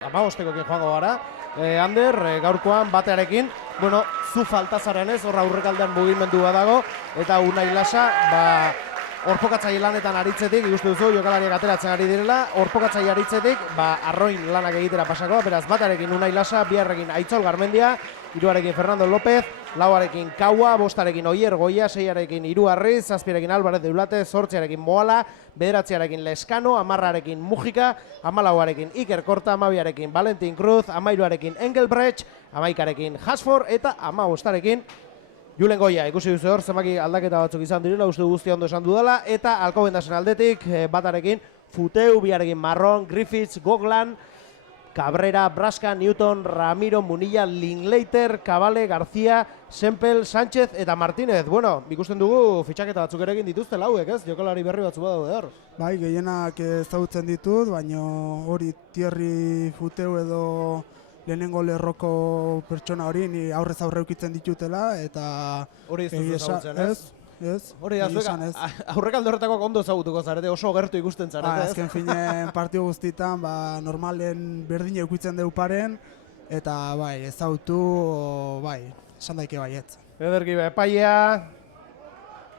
Amabostekoekin joango gara. Ander, gaurkoan batearekin, bueno, zu faltazaren ez, horra aurrekaldean mugimendua dago, eta Unai Lasa, horpokatzaile lanetan aritzetik, ikusten duzu, jokalariak ateratzen ari direla, horpokatzaile aritzetik, arroin lanak egitera pasako, beraz batearekin Unai Lasa, biharrekin Aitzol Garmendia, hiruarekin Fernando López, lauarekin Kaua, bostarekin Oier Goia, seiarekin Hiru Arriz, zazpiarekin Alvarez de Ulate, zortziarekin Moala, bederatziarekin Lescano, amarrarekin Mujika, amalauarekin Iker Korta, amabiarekin Valentin Cruz, amairuarekin Engelbrecht, amaikarekin Hasford, eta amabostarekin Julen Goia. Ikusi duzu hor, zenbaki aldaketa batzuk izan direla, uste guztia ondo esan dudala, eta Alcobendasen aldetik, batarekin Futeu, biarekin Marron, Griffiths, Goglan, Cabrera, Brasca, Newton, Ramiro, Munilla, Linklater, Cabale, García, Sempel, Sánchez eta Martínez. Bueno, ikusten dugu fitxaketa batzuk ere egin dituzte lauek, ez? Jokalari berri batzu badaude hor. Bai, gehienak ezagutzen ditut, baina hori Thierry Futeu edo lehenengo lerroko pertsona hori ni aurrez aurre ukitzen ditutela eta hori ez duzu ezagutzen, ez? Ez. Hori da, zuek aurrekalde horretakoak ondo ezagutuko zarete, oso gertu ikusten zarete, ez? Azken finen partio guztietan, normalen berdin eukitzen deu paren, eta bai, ezagutu, bai, esan daike baietz. Ederki epaia,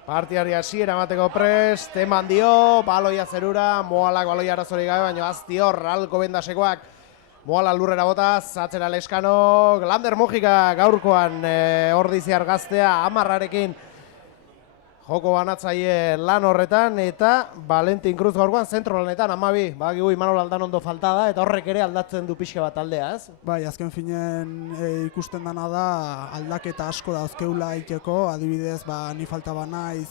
partiari hasiera emateko prest, eman dio, baloia zerura, Moalak baloia arazorik gabe, baina azti hor, Alcobendasekoak, Moala lurrera botaz, atzera Leskano, Lander Mujika gaurkoan ordiziar gaztea, amarrarekin, joko banatzaile lan horretan, eta Valentin Cruz gaurkoan zentro lanetan, amabi, bakigu Imanol Aldanondo falta da, eta horrek ere aldatzen du pixka bat taldea, ez? Bai, azken finen ikusten dana da, aldaketa asko dauzkeula ikeko, adibidez, ni falta banaiz,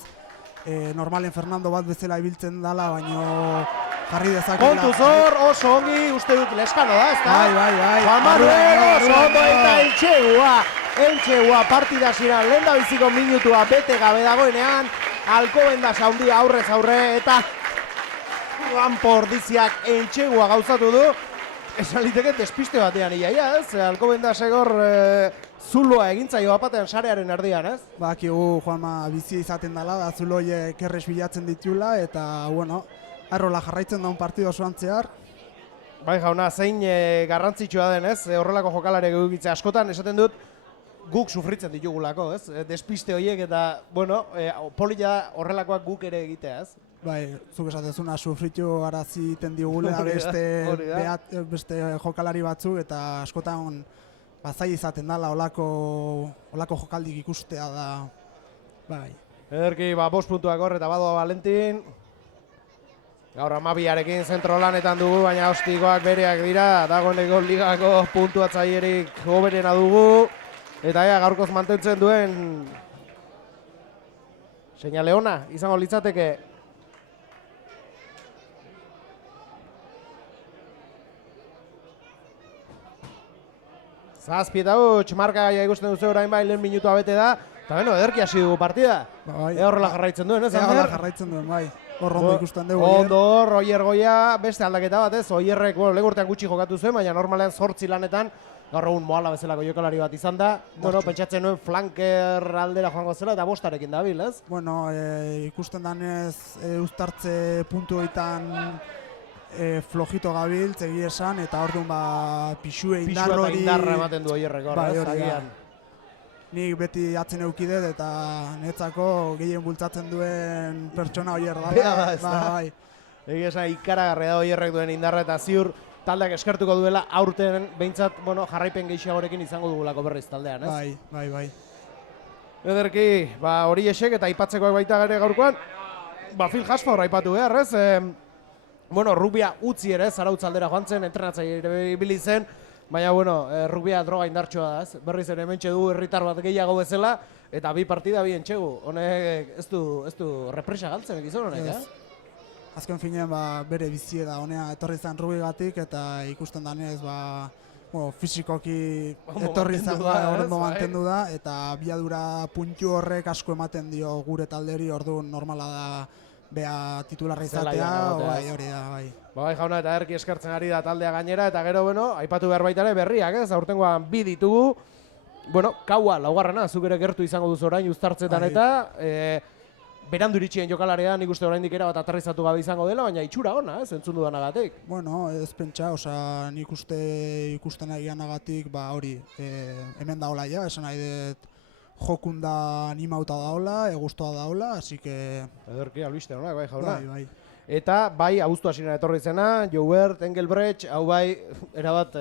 normalen Fernando bat bezala ibiltzen dela, baino jarri dezakela. Kontuz hor, oso ongi, uste dut Leskano da, ez da? Bai. Juan Manuel, oso ondo eta Eltxegua partida ziren, lehen da biziko minutua bete gabe dagoenean, Alcobendas handia aurrez aurre, eta kanpo ordiziak Eltxegua gauzatu du, esan liteke despiste batean iaia, ez? Alcobendas egor zuloa egintzaio batean sarearen erdian, ez? Bakigu Juanma bizi izaten dela, da zuloiek errez bilatzen ditula, eta, bueno, arrola jarraitzen daun partido osoan zehar. Bai jauna, zein garrantzitsua den, ez? Horrelako jokalariak edukitzea askotan, esaten dut, guk sufritzen ditugulako, ez? Despiste horiek eta, bueno, polila horrelakoak guk ere egitea, ez? Bai, zuk esatezuna sufritu arazi iten digule beste jokalari batzuk eta askotan zai izaten dela olako jokaldik ikustea da, bai. Ederki, 5 puntuak hor eta badoa Valentin. Gaur amabiarekin zentro lanetan dugu, baina ostikoak bereak dira, dagoeneko ligako puntuatzailerik hoberena dugu. Eta gaurkoz mantentzen duen seinale ona izango litzateke. Zazpi eta huts, markagaia ikusten duzu orain bai, lehen minutua bete da. Eta beno, ederki hasi dugu partida. Horrela jarraitzen duen, ez? Horrela jarraitzen duen, bai. Ondo ikusten dugu. Ondo hor, Oier Goia, beste aldaketa bat ez, Oierrek, legurtean gutxi jokatu zuen, baina normalean 8 lanetan, gaur egun Moala bezalako jokalari bat izan da. Bueno, pentsatzen nuen flanker aldera joango zela eta bostarekin dabil, ez? Bueno, ikusten danez uztartze puntuetan flojito gabil, tegi esan, eta orduan pixue indar hori... Pixue eta indarra ematen du Oierrek hor, ez? Agian. Nik beti atzen eukidet eta netzako gehien bultzatzen duen pertsona Oier da. Bai. Egia esan ikaragarria da Oierrek duen indarra eta ziur taldeak eskertuko duela aurten behintzat, bueno, jarraipen gehiagorekin izango dugulako berriz taldean, ez? Bai. Ederki, hori esek eta aipatzekoak baita gare gaurkoan, Phil Hasford aipatu behar, ez? Bueno, rugbia utzi ere, Zarautz aldera joan zen, entrenatzaile ibili zen, baina, bueno, rugbia droga indartxoa da, ez? Berriz ere hementxe du herritar bat gehiago bezala, eta 2 partida 2 entxegu. Honek ez du represa galtzen egizun honek, Azken finean bere bizie da, honea etorri zen rubigatik eta ikusten danez, fisikoki etorri zen ondo mantendu da, eta biadura puntu horrek asko ematen dio gure talderi, orduan normala da bea titularra izatea, hori da, bai. Bai jauna eta erki eskertzen ari da taldea gainera, eta gero, bueno, aipatu behar baita ere berriak, ez? Aurtengoan 2 ditugu, bueno, Kaua, laugarrena, zuk ere gertu izango duzu orain uztartzetan eta berandu iritsien jokalaria, nik uste oraindik erabat aterrizatu gabe izango dela, baina itxura ona, ez, entzun dudanagatik. Bueno, ez pentsa, osea, nik ikusten egianagatik, ba hori, hemen daola ja, esan nahi dut jokunda animauta daola, egustoa daola, así que... Ederki, albiste honak, bai, jauna. Bai. Eta, bai, abuztu hasieran etorri zena, Joubert, Engelbrecht, hau bai, erabat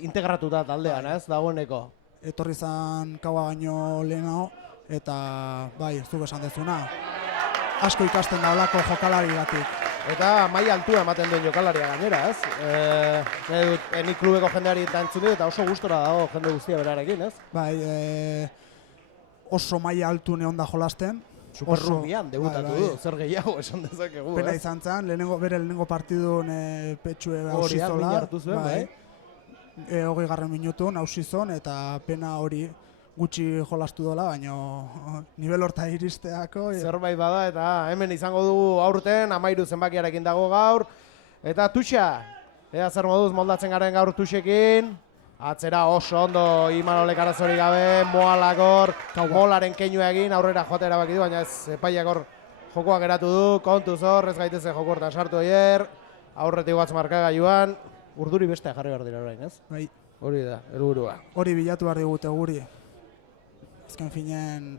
integratuta taldean, ez, dagoeneko. Etorri zan kaua baino lehenago, eta bai, zuk esan dezuna. Asko ikasten da olako jokalari batik. Eta maila altua ematen duen jokalaria gainera, ez? Nik klubeko jendeari eta entzun dut, eta oso gustora dago jende guztia berarekin, ez? Bai, oso maila altu neon da jolasten. Superrugbian debutatu bai. du, zer gehiago esan dezakegu, Pena izan zen, bere lehenengo partidun petxue hausi zola. Hori hartu zuen, bai. 20. minutun hausi zon, eta pena hori gutxi jolastu dola, baina nivel horta iristeako. Zerbait bada, eta hemen izango dugu aurten, 13 zenbakiarekin dago gaur. Eta Tuxa, ea zer moduz moldatzen garen gaur Tuxekin. Atzera oso ondo Imanolek arazorik gabe, Moalakor, Molaren keinua egin, aurrera joate erabaki du, baina ez epaiak hor jokoa geratu du, kontuz hor, ez gaitezen joko hortan sartu aier, aurretik batz markagailuan, urduri bestea jarri behar dira orain, ez? Bai. Hori da, helburua. Hori bilatu behar digute guri. Azken finen...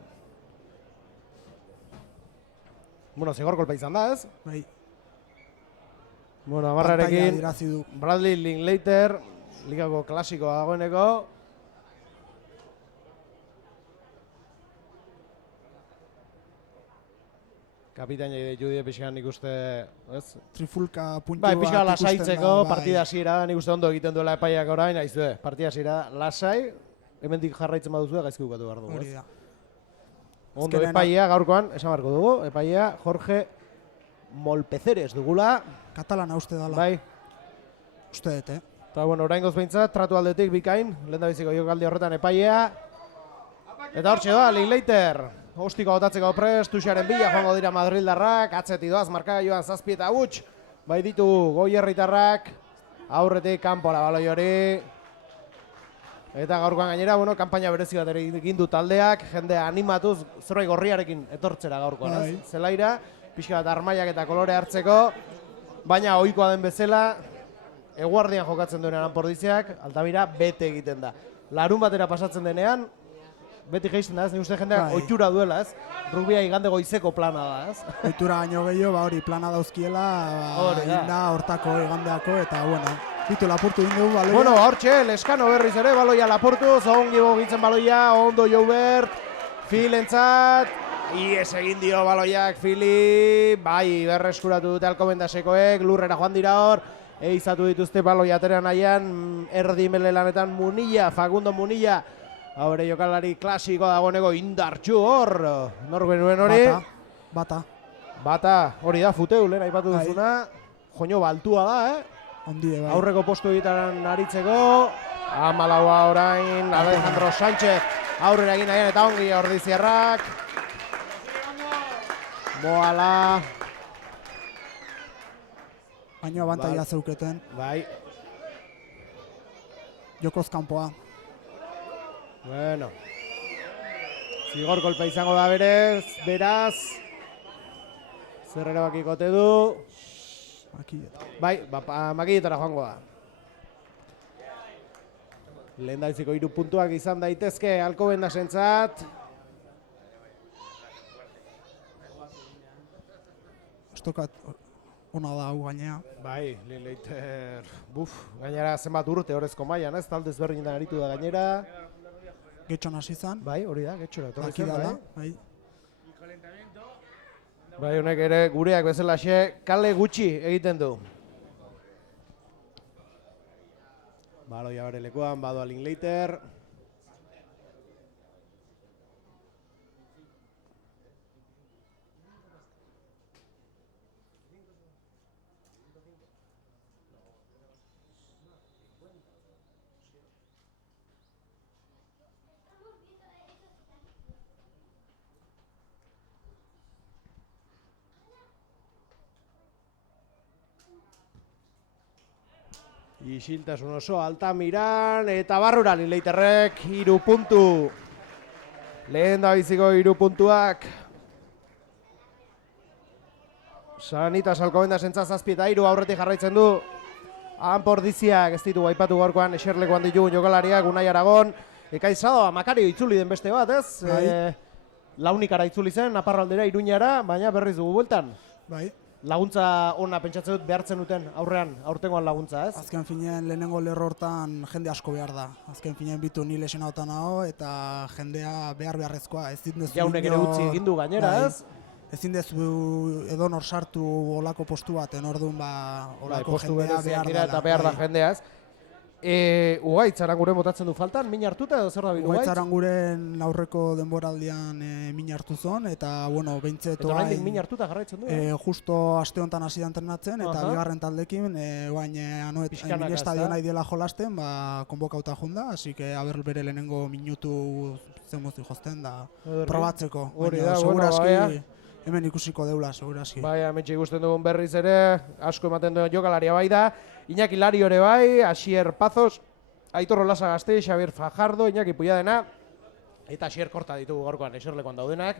Bueno, zigor kolpa izan da, ez? Bai. Bueno, amarrarekin, dirazi du. Bradley Linklater, ligako klasikoa dagoeneko. Kapitaina ditu die pixkan nik uste, ez? Trifulka puntu Bai, bat pixka ikusten lasaitzeko, da, bai. partida hasiera nik uste ondo egiten duela epaiak orain, aizue, partida hasiera lasai, hemendik jarraitzen baduzu gaizki bukatu behar dugu, Hori ez? da. Ondo epaia gaurkoan, esan beharko dugu, epaia Jorge Molpeceres dugula. Katalana uste dala. Bai, Uste dut, eta bueno, oraingoz behintzat, tratu aldetik bikain, lehendabiziko jokaldi horretan epaia. Eta hortxe da, Linklater, ostiko botatzeko prest, Tuxaren bila joango dira Madrildarrak, atzeti doaz markagailuan 7 eta huts, bai ditu Goierritarrak, aurretik kanpora baloi hori. Eta gaurkoan gainera, bueno, kanpaina berezi bat ere egin du taldeak, jendea animatuz, zerbait gorriarekin etortzera gaurkoan, ez? Zelaira, pixka bat armaiak eta kolore hartzeko, baina ohikoa den bezala, eguardian jokatzen duenean Anpordiziak, Altamira bete egiten da. Larun batera pasatzen denean, beti geisten da, ez? Nik uste jendeak ohitura duela, ez? Rugbia igande goizeko plana da, ez? Ohitura baino gehiago, ba hori plana dauzkiela, egin da hortako igandeako, eta bueno, ditu lapurtu egin dugu baloia. Bueno, hortxe, Leskano berriz ere, baloia lapurtu, ongi bogitzen baloia, ondo Joubert, Filentzat, ies egin dio baloiak Fili, bai, berreskuratu dute Alkobendasekoek, lurrera joan dira hor, eizatu dituzte baloi ateran nahian, erdi melelanetan Munilla, Facundo Munilla, haure jokalari klasiko dagoeneko indartxu hor, nor benuen hori? Bata, hori da, Futeu, lehen aipatu duzuna, joño baltua da, Ondie, bai. Aurreko postu egiteran aritzeko, amalaua orain, Alejandro Sánchez, aurrera egin nahian eta ongi Ordiziarrak, Moala, baino abantaia zeuketen. bai. Jokoz kanpoa. Bueno. Zigor kolpa izango da beraz. Zer erabakikote du. Bai, makilletara joango da. Lehendabiziko 3 puntuak izan daitezke Alcobendasentzat. Estokat ona da hau gainea. Bai, Linklater, gainera zenbat urte horrezko mailan, ez? Talde ezberdinetan aritu da gainera. Getxon hasi zan. Bai, hori da, getxora etorri zen, bai. Bai, honek ere gureak bezalaxe kale gutxi egiten du. Baloia bere lekuan, badoa Linklater. Isiltasun oso Altamiran eta barrura Linklaterrek 3 puntu. Lehen da biziko 3 puntuak Sanitas Alcobendas entza 7-3 aurretik jarraitzen du. Anpordiziak ez ditu aipatu gaurkoan eserlekoan ditugun jokalariak, Unai Aragon, Ekaizado, Makario itzuli den beste bat, ez? Launikara itzuli zen, Naparraldera, Iruñara, baina berriz dugu bueltan. Bai. Laguntza ona pentsatzen dut behartzen duten aurtengoan laguntza, ez? Azken finean lehenengo lerro hortan jende asko behar da. Azken finean bitu ni lesionauta nago eta jendea beharrezkoa. Jaunek ere utzi egin du gainera, ez? Ezin dezu edonor sartu olako postu baten, orduan olako jendea behar da. Eta behar da jendea, ez? Ugaitz Aranguren botatzen du faltan, min hartuta edo zer da bil Ugaitz? Ugaitz Aranguren aurreko denboraldian min hartu zon, eta, bueno, behintzet eta oraindik min hartuta jarraitzen du? Justo aste honetan hasi da entrenatzen, eta bigarren taldekin, oain estadio nahi dela jolasten, konbokauta junda, así que aber bere lehenengo minutu zen mozti jozten da probatzeko. Hori da, bueno, hemen ikusiko deula, segurazki. Bai, ametxe ikusten dugun berriz ere, asko ematen duen jokalaria bai da. Iñaki Lario ere bai, Asier Pazos, Aitor Olasa Gazte, Xabier Fajardo, Iñaki Puyadena, eta Asier Korta ditugu gaurkoan eserlekoan daudenak.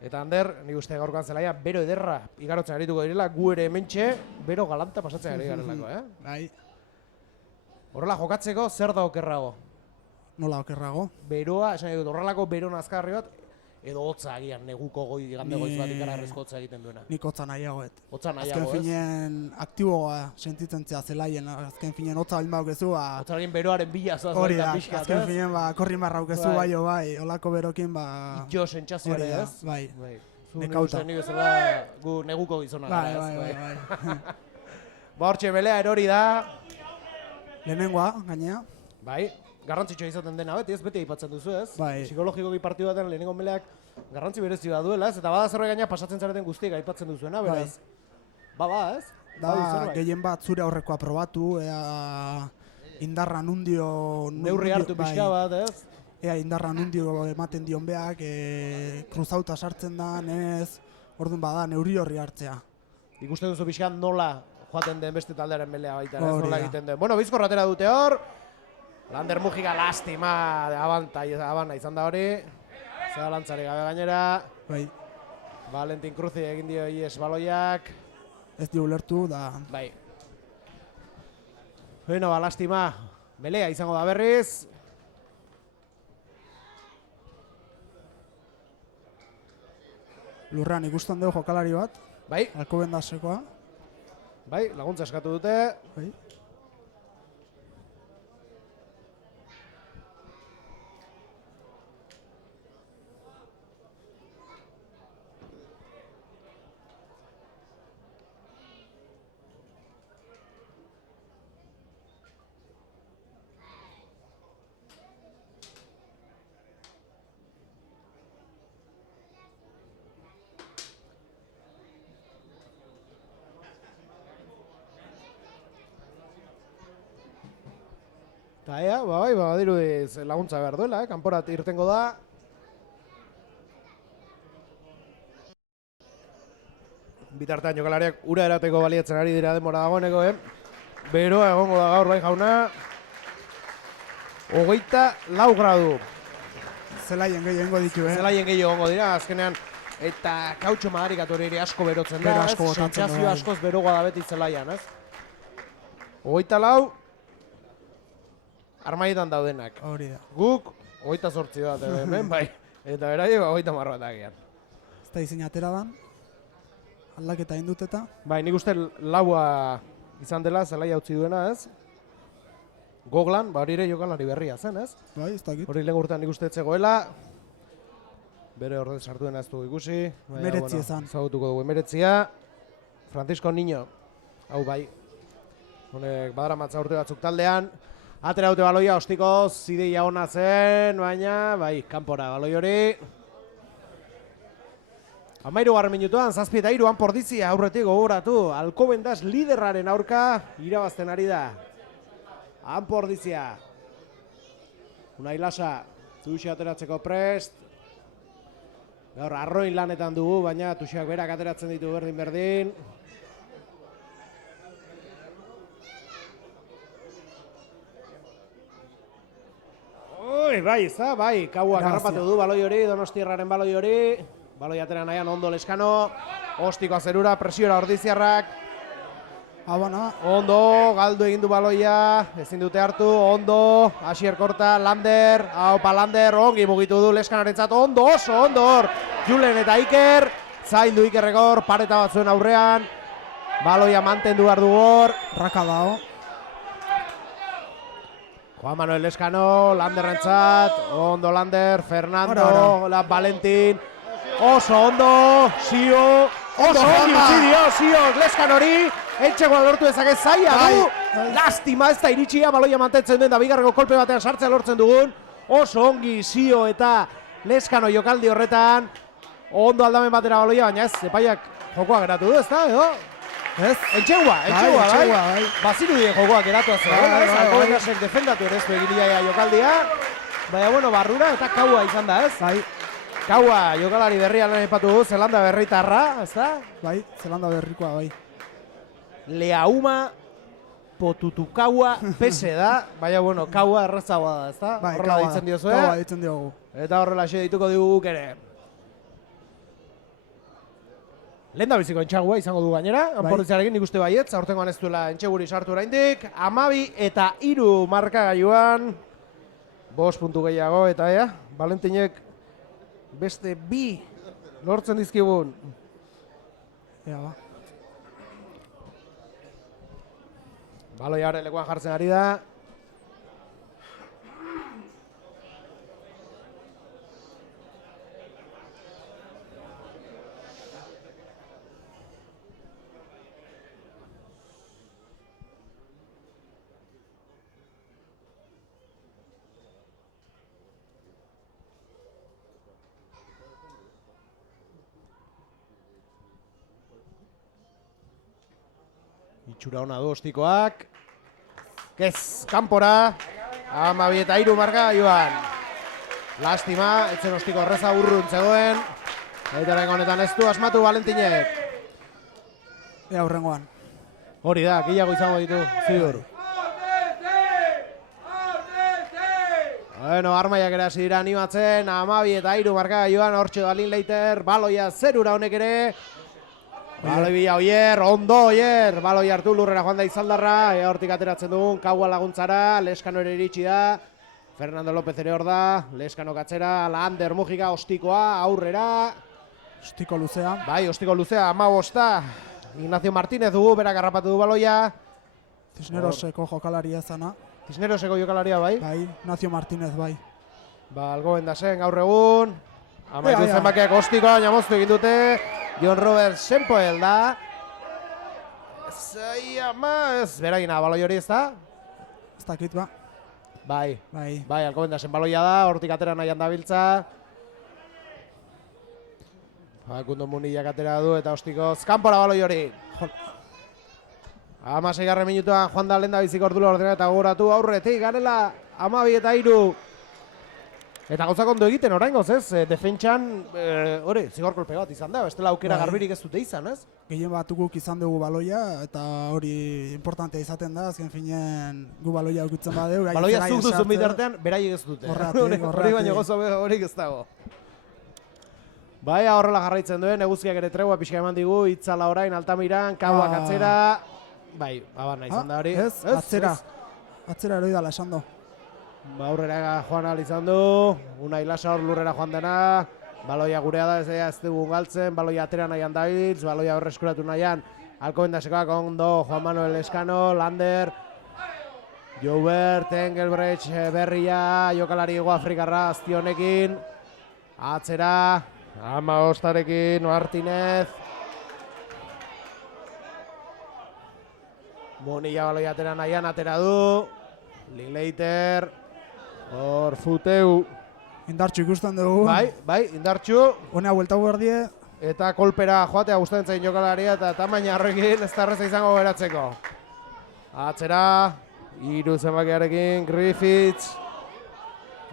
Eta Ander, nik uste gaurkoan zelaia, bero ederra igarotzen arituko direla, gu ere hementxe, bero galanta pasatzen ari garelako, Bai. Horrela jokatzeko, zer da okerrago? Nola okerrago? Beroa, esan dut, horrelako bero nazkarri bat, edo hotza agian, neguko igande goiz bat ikararrezko hotza egiten duena. Nik hotza nahiagoet. Hotza nahiago, ez? Azken finean aktiboa sentitzen zea zelaien, azken finean hotza balin baukezu. Hotzaren beroaren bila zoaz hori da, azken finean korri marra aukezu bai, olako berokin itxo sentsazioare, ez? Bai. Nekauta. Gu neguko gizona. Bai. Hortxe belea erori da. Lehenengoa, gainea. Bai. Garrantzitsua izaten dena beti aipatzen duzu, ez? Bai. Psikologikoki partidu baten lehenengo meleak garrantzi berezi bat duela, ez? Eta bada zerbait gaina pasatzen zareten guztiek aipatzen duzuena, beraz. Ez? Da, gehien bat zure aurrekoa probatu, indarra nundio... Neurri hartu pixka bat, ez? Indarra nundio ematen dion beak, kruzauta sartzen da, ez? Orduan bada, neurri horri hartzea. Ikusten duzu pixka nola joaten den beste taldearen melea baita, ez? Nola egiten den. Bueno, bizkorratera dute hor. Lander Mujica lastima, abana izan da hori. Zalantzari gabe gainera. Bai. Valentin Cruzi egin dio ies baloiak. Ez dio ulertu da. Bai. Bueno, lastima. Melea izango da berriz. Lurrean ikusten dugu jokalari bat. Bai. Alcobendasekoa. Bai, laguntza eskatu dute. Bai. Eta bai, badirudiz laguntza behar duela, kanporat irtengo da. Bitartean jokalariak ura erateko baliatzen ari dira denbora dagoeneko, Beroa egongo da gaur bai jauna. 24 gradu. Zelaien gehiago ditu, Zelaien gehiago egongo dira, azkenean. Eta kautxo madarikatu ere asko berotzen da, sentsazio askoz berogoa da beti zelaian, ez? 24 armaietan daudenak. Hori da. Guk, 28 bat hemen, bai. Eta beraiek 30 bat agian. Ez da izin atera dan, aldaketa indut eta. Bai, nik uste laua izan dela, zelaia utzi duena, ez? Goglan, hori ere jokalari berria zen, ez? Bai, ez dakit. Hori lehen urtean nik uste etzegoela. Bere orde sartuena ez dugu ikusi. Emeretzi ezan. Zagutuko dugu emeretzia. Francisco Niño, hau bai. Honek badara matza urte batzuk taldean. Atera dute baloia, ostikoz, zideia hona zen, baina, bai, kanpora baloi hori. 13. minutuan, 7-3 Anpordizia aurretik gogoratu. Alcobendas liderraren aurka irabazten ari da. Anpordizia. Unai Lasa, Tuxi ateratzeko prest. Gaur, arroin lanetan dugu, baina Tuxiak berak ateratzen ditu berdin-berdin. Bai, bai, kauak harrapatu du baloi hori, Donostiarraren baloi hori. Baloi atera nahian ondo Leskano. Ostikoa zerura, presiora ordiziarrak. Abona. Ondo, galdu egin du baloia, ezin dute hartu, ondo, Asier Korta, Lander, haupa Lander, ongi mugitu du Leskanarentzat, ondo, oso ondo hor, Julen eta Iker, zaindu Ikerrek hor, pareta batzuen aurrean, baloia mantendu behar du hor. Raka dao. Juan Manuel Leskano, Landerrentzat, ondo Lander, Fernando, Valentin, oso ondo, Sio, oso ongi utzi dio, Sio, Leskanori, Etxegoa lortu ezake zaila du, lastima ez da iritsia, baloia mantentzen den da bigarreko kolpe batean sartzea lortzen dugun, oso ongi Sio eta Leskano jokaldi horretan, ondo aldamen batera baloia, baina ez, epaiak jokoa geratu du, ez da, edo? Ez? Etxegoa, bai? Baziru dien jokoa geratu azera, ez? Alkobenasek defendatu ere ez du egin jokaldia, baina bueno, barrura eta kaua izan da, ez? Bai. Kaua jokalari berria lan aipatu du, Zelanda berritarra, ez da? Bai, Zelanda berrikoa, bai. Leauma, Potutukaua, pese da, baina bueno, kaua errezagoa da, ez da? Bai, horrela ditzen diozue. Kaua ditzen diogu. Eta horrela xe dituko diguguk ere. Lehen da biziko entxagua izango du gainera, Anporritzarekin nik uste baietz, aurtengoan ez duela entxeguri sartu oraindik, 12 eta 3 markagailuan, 5 puntu gehiago, eta Valentinek beste 2 lortzen dizkigun. Ea ba. Baloia hori lekuan jartzen ari da. Itxura hona du ostikoak. Ez, kanpora. 12 eta 3 markagailuan. Lastima, etzen ostiko horreza urrun zegoen. Eta honetan ez du asmatu Valentinek. Ea hurrengoan. Hori da, gehiago izango ditu, ziur. Bueno, armaiak ere hasi dira animatzen, 12 eta 3 markagailuan, hortxe da Linleiter, baloia zerura honek ere. Baloi bila Oier, ondo Oier, baloi hartu lurrera joan da Izaldarra, hortik ateratzen dugun, kaua laguntzara, Leskano ere iritsi da, Fernando López ere hor da, Leskano katzera, Lander Mujika, ostikoa, aurrera. Ostiko luzea. Bai, ostiko luzea, 15. Ignacio Martínez dugu, berak harrapatu du baloia. Cisneroseko jokalaria zana. Cisneroseko jokalaria, bai? Bai, Ignacio Martínez, bai. Ba, Algobendasen gaur egun. Amaitu zenbakiak ostikoa, baina moztu egin dute. John Robert Sempoel da. Zaila maz. Beragina, baloi hori ez da? Ez dakit ba. Bai. Bai. Bai, Alcobendasen baloia da, hortik atera nahian dabiltza. Facundo Munillak atera du eta ostikoz kanpora baloi hori. 16. minutuan joan da lehen da biziko ordula ordena eta gogoratu aurretik garela 12 eta 3. Eta gauzak ondo egiten oraingoz, ez? Defentsan, hori, zigor kolpe bat izan da, bestela aukera garbirik ez dute izan, ez? Gehien bat guk izan dugu baloia, eta hori importantea izaten da, azken finean gu baloia aukitzen badeu. Baloia zuk duzun bitartean, beraiek ez dute. Hori baino gozo horik ez dago. Bai, horrela jarraitzen duen, eguzkiak ere tregua pixka eman digu, Itzala orain, Altamiran, Kauak atzera. Bai, abarna izan da hori. Ez, atzera. Atzera eroi dala esan du. Aurrera joan ahal izan du, Unai Lasa hor lurrera joan dena, baloia gurea da, ez dugu galtzen, baloia atera nahian dabiltz, baloia horreskuratu nahian, Alcobendasekoak ondo, Juan Manuel Leskano, Lander, Joubert, Engelbrecht, Berria, jokalari Hego Afrikarra, azti honekin, atzera, Amaostarekin, Martínez, Munilla baloia atera nahian, atera du, Linleiter, hor Futeu. Indartxu ikusten dugu. Bai, indartxu. Honea buelta guardie. Eta kolpera joatea gustatzen zain jokalaria eta tamaina horrekin ez da erraza izango beratzeko. Atzera, 3 zenbakiarekin, Griffiths.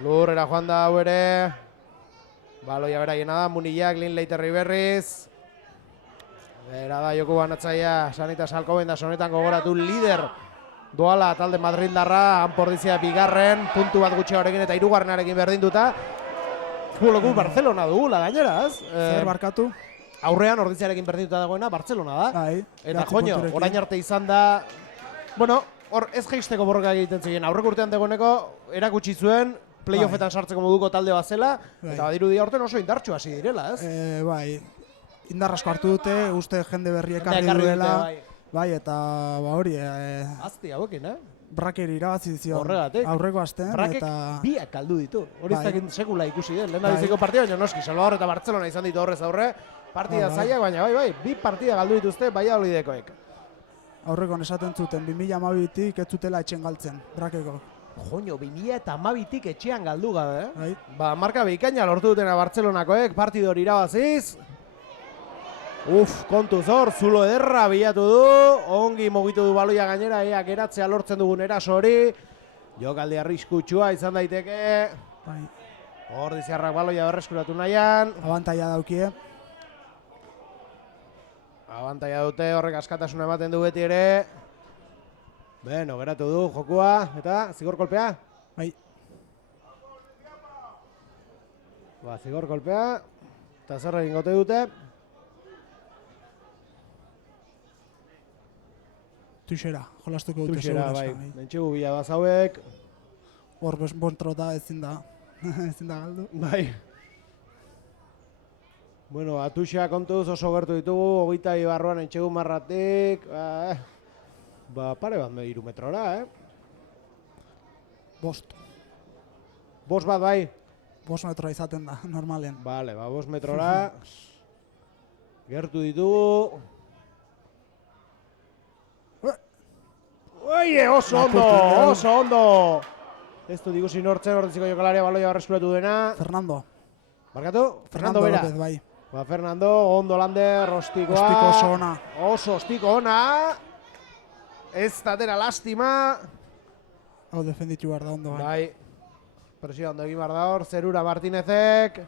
Lurrera joan da hau ere. Baloia beraiena da, Munillak, Linleiterri berriz. Bera da joku banatzaia, Sanitas Alcobendas honetan gogoratu lider doala talde madrildarra, Anpordizia bigarren, puntu bat gutxiagorekin eta 3. berdinduta. Futbol Club Barcelona dugula gainera, ez? Zer barkatu? Aurrean ordizioarekin berdituta dagoena Barcelona da. Bai, Eta 9 joño, punturekin. orain arte izan da, bueno, hor ez jaisteko borroka egiten ziren. Aurreko urtean dagoeneko erakutsi zuen playoffetan sartzeko moduko talde bat zela, Bai. eta badirudi aurten oso indartsu hasi direla, ez? Bai, indar asko hartu dute, uste jende berri ekarri Ekarri dute, duela. bai. Bai, eta hori, Azti hauekin, Braker irabazi zion Horregatik. aurreko astean, Brakek eta biak galdu ditu. Hori ez Bai. dakit sekula ikusi den. Lehen Bai. biziko partida, baina noski, Salvador eta Barcelona izan ditu horrez aurre. Partida Bai. zailak, baina bai, bi partida galdu dituzte Valladolidekoek. aurrekon esaten zuten 2012tik ez zutela etxen galtzen, Brakeko. Joño, 2012tik etxean galdu gabe, Bai. Ba, marka bikaina lortu dutena Bartzelonakoek, partido hori irabaziz. Kontuz hor, zulo ederra bilatu du, ongi mugitu du baloia gainera, ea geratzea lortzen dugun eraso hori. Jokaldi arriskutsua izan daiteke. Bai. Hor diziarrak baloia berreskuratu nahian. Abantaila daukie. Abantaila dute, horrek askatasuna ematen du beti ere. Beno, geratu du jokua, eta zigor kolpea? Bai. Ba, zigor kolpea. Eta zer egin gote dute? Tuxera, jolastuko dute Tuxera, seguru bai. esan. Mentxegu bila da zauek. Hor bontrota ezin da. Ezin da galdu. Bai. Bueno, Atuxa kontuz oso gertu ditugu, 22 barruan entxegu marratik. Ba, pare bat mediru metrora, Bost. Bost bat bai. 5 metroa izaten da, normalen. Bale, ba, 5 metrora. Gertu ditugu. Oie, oso ondo, oso ondo! Ez dut ikusi nortzen, ordeziko jokalaria baloia berreskuratu duena. Fernando. Barkatu? Fernando Bera. López, bai. Ba, Fernando, ondo lander, ostikoa. Ostiko oso ona. Oso ostiko ona. Ez datera lastima. Hau defenditu behar da ondo. Bai. Presio ondo egin behar da hor, Zerura Martinezek.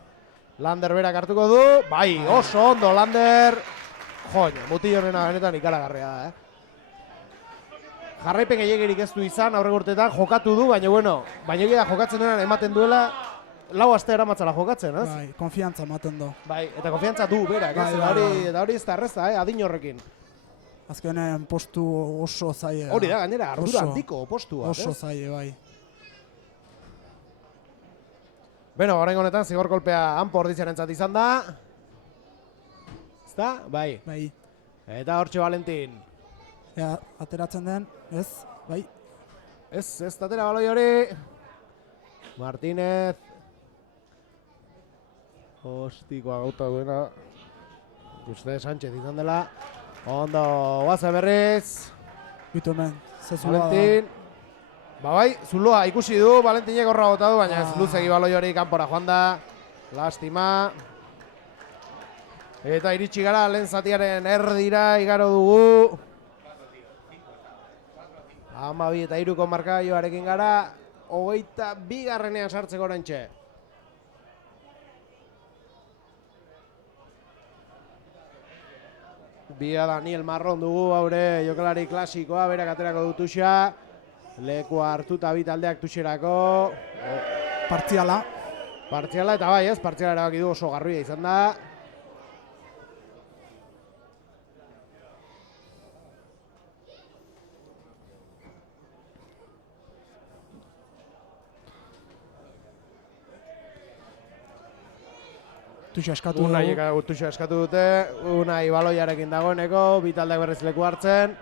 Lander berak hartuko du. Bai, oso ondo Lander. Joño, mutillo honena benetan ikaragarria da, Jarraipen gehiagirik ez du izan, aurreko urteetan jokatu du, baina bueno, baina egia jokatzen duenan ematen duela, lau aste eramatzala jokatzen, ez? Bai, konfiantza ematen du. Bai, eta konfiantza du berak, ez? Bai, Eta hori ez da erreza, adin horrekin. Azkenen postu oso zaie. Hori da, gainera, ardura Oso. handiko postua, Oso zaie, bai. Beno, orain honetan zigor kolpea hanpo ordiziarentzat izan da. Ezta? Bai. Bai. Eta hortxe Valentin. Ea, ateratzen den, ez? Bai. Ez datera baloi hori. Martínez. Ostikoa gauta duena. Uste Sánchez izan dela. Ondo, guazen berriz. Bitu hemen, ze zuloa da. Valentin. Ba bai, zuloa ikusi du, Valentinek horra gota du, baina ez luzegi baloi hori kanpora joan da. Lastima. Eta iritsi gara lehen zatiaren erdira igaro dugu. 12 eta 3ko markaioarekin gara, 22garrenean sartzeko oraintxe. Bia Daniel Marron dugu haure jokalari klasikoa, berak aterako du Tuxa. Lekua hartuta bi taldeak Tuxerako. Partziala. Partziala eta bai ez, partziala erabaki du oso garbia izan da. Tuxa eskatu dugu. Tuxa eskatu dute, Unai baloiarekin dagoeneko, bi taldeak berriz leku hartzen.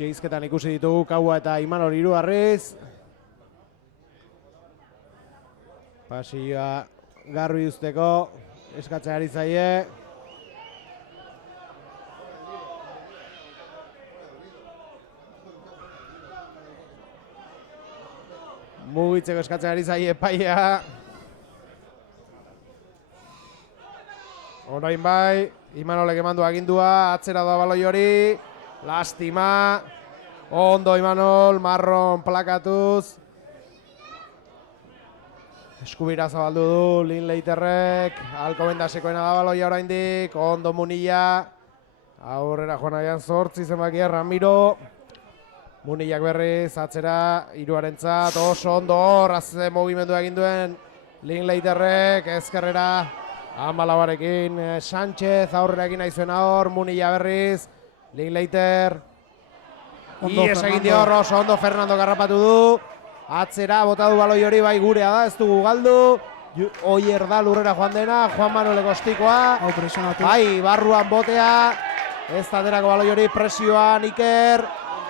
Txeizketan ikusi ditugu Kaua eta Imanol Iruarriz. Pasioa garbi usteko, eskatzen ari zaie. Mugitzeko eskatzen ari zaie epaia. Orain bai, Imanolek eman du agindua, atzera da baloi hori. Lastima. Ondo Imanol, Marron plakatuz. Eskubira zabaldu du, Lin Leiterrek. Alkobendasekoena da baloia oraindik. Ondo Munilla. Aurrera joan nahian 8 zenbakia Ramiro. Munillak berriz, atzera, hiruarentzat, oso ondo hor, azte mugimendu egin duen Linklaterrek ezkerrera Amalabarekin Sánchez aurrera egin nahi zuen hor, Munilla berriz, Linklater. Ies egin dio oso ondo Fernando garrapatu du. Atzera bota du baloi hori bai gurea da, ez dugu galdu. Oier da lurrera joan dena, Juan Manuel Egostikoa. Bai, barruan botea. Ez da derako baloi hori presioan Iker.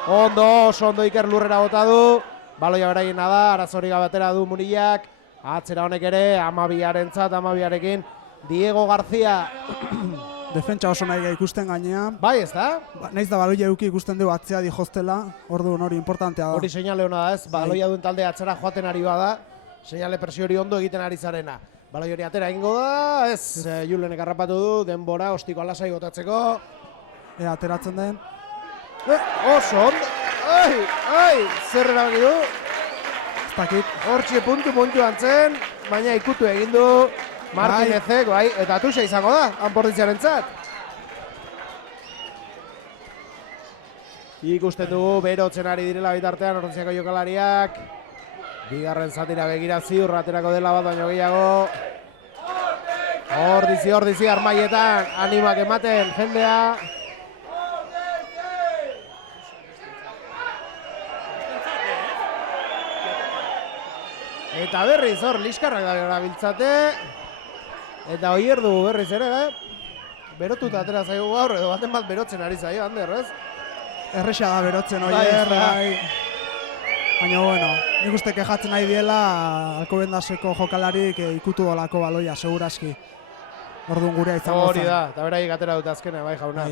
Oso ondo Iker lurrera bota du. Baloia beraien da, arazori gabatera du Munillak. Atzera honek ere, Amabiarekin Diego García. Defentsa oso nahi ikusten gainean. Bai, ez da? Naiz da baloia euki ikusten du atzea dijostela, orduan hori importantea da. Hori seinale hona da ez, baloia duen talde atzera joaten ari bada, seinale presio hori ondo egiten ari zarena. Baloi hori atera egingo da, ez Julenek harrapatu du, denbora, ostiko alasai botatzeko. Ateratzen den. Oso ondo, zer erabaki du? Ez dakit. Hortxe puntu antzen, baina ikutu egin du Martinezek, bai, eta tuxa izango da, Anpordiziarentzat. Ikusten dugu, berotzen ari direla bitartean, Ordiziako jokalariak. Bigarren zatira begira ziur, aterako dela bat baino gehiago. Ordizi, armaietan, animak ematen, jendea. Eta berriz hor, liskarrak da erabiltzate. Eta Oier dugu berriz ere, berotuta atera zaigu gaur, edo baten bat berotzen ari zaio, Ander, ez? Erresa da berotzen Oier, bai. Baina, bueno, nik uste kejatzen nahi diela, Alkobendaseko jokalarik ikutu dolako baloia, seguraski. Orduan gurea izango zen. Hori da, eta beraik atera dut azkena, bai jauna.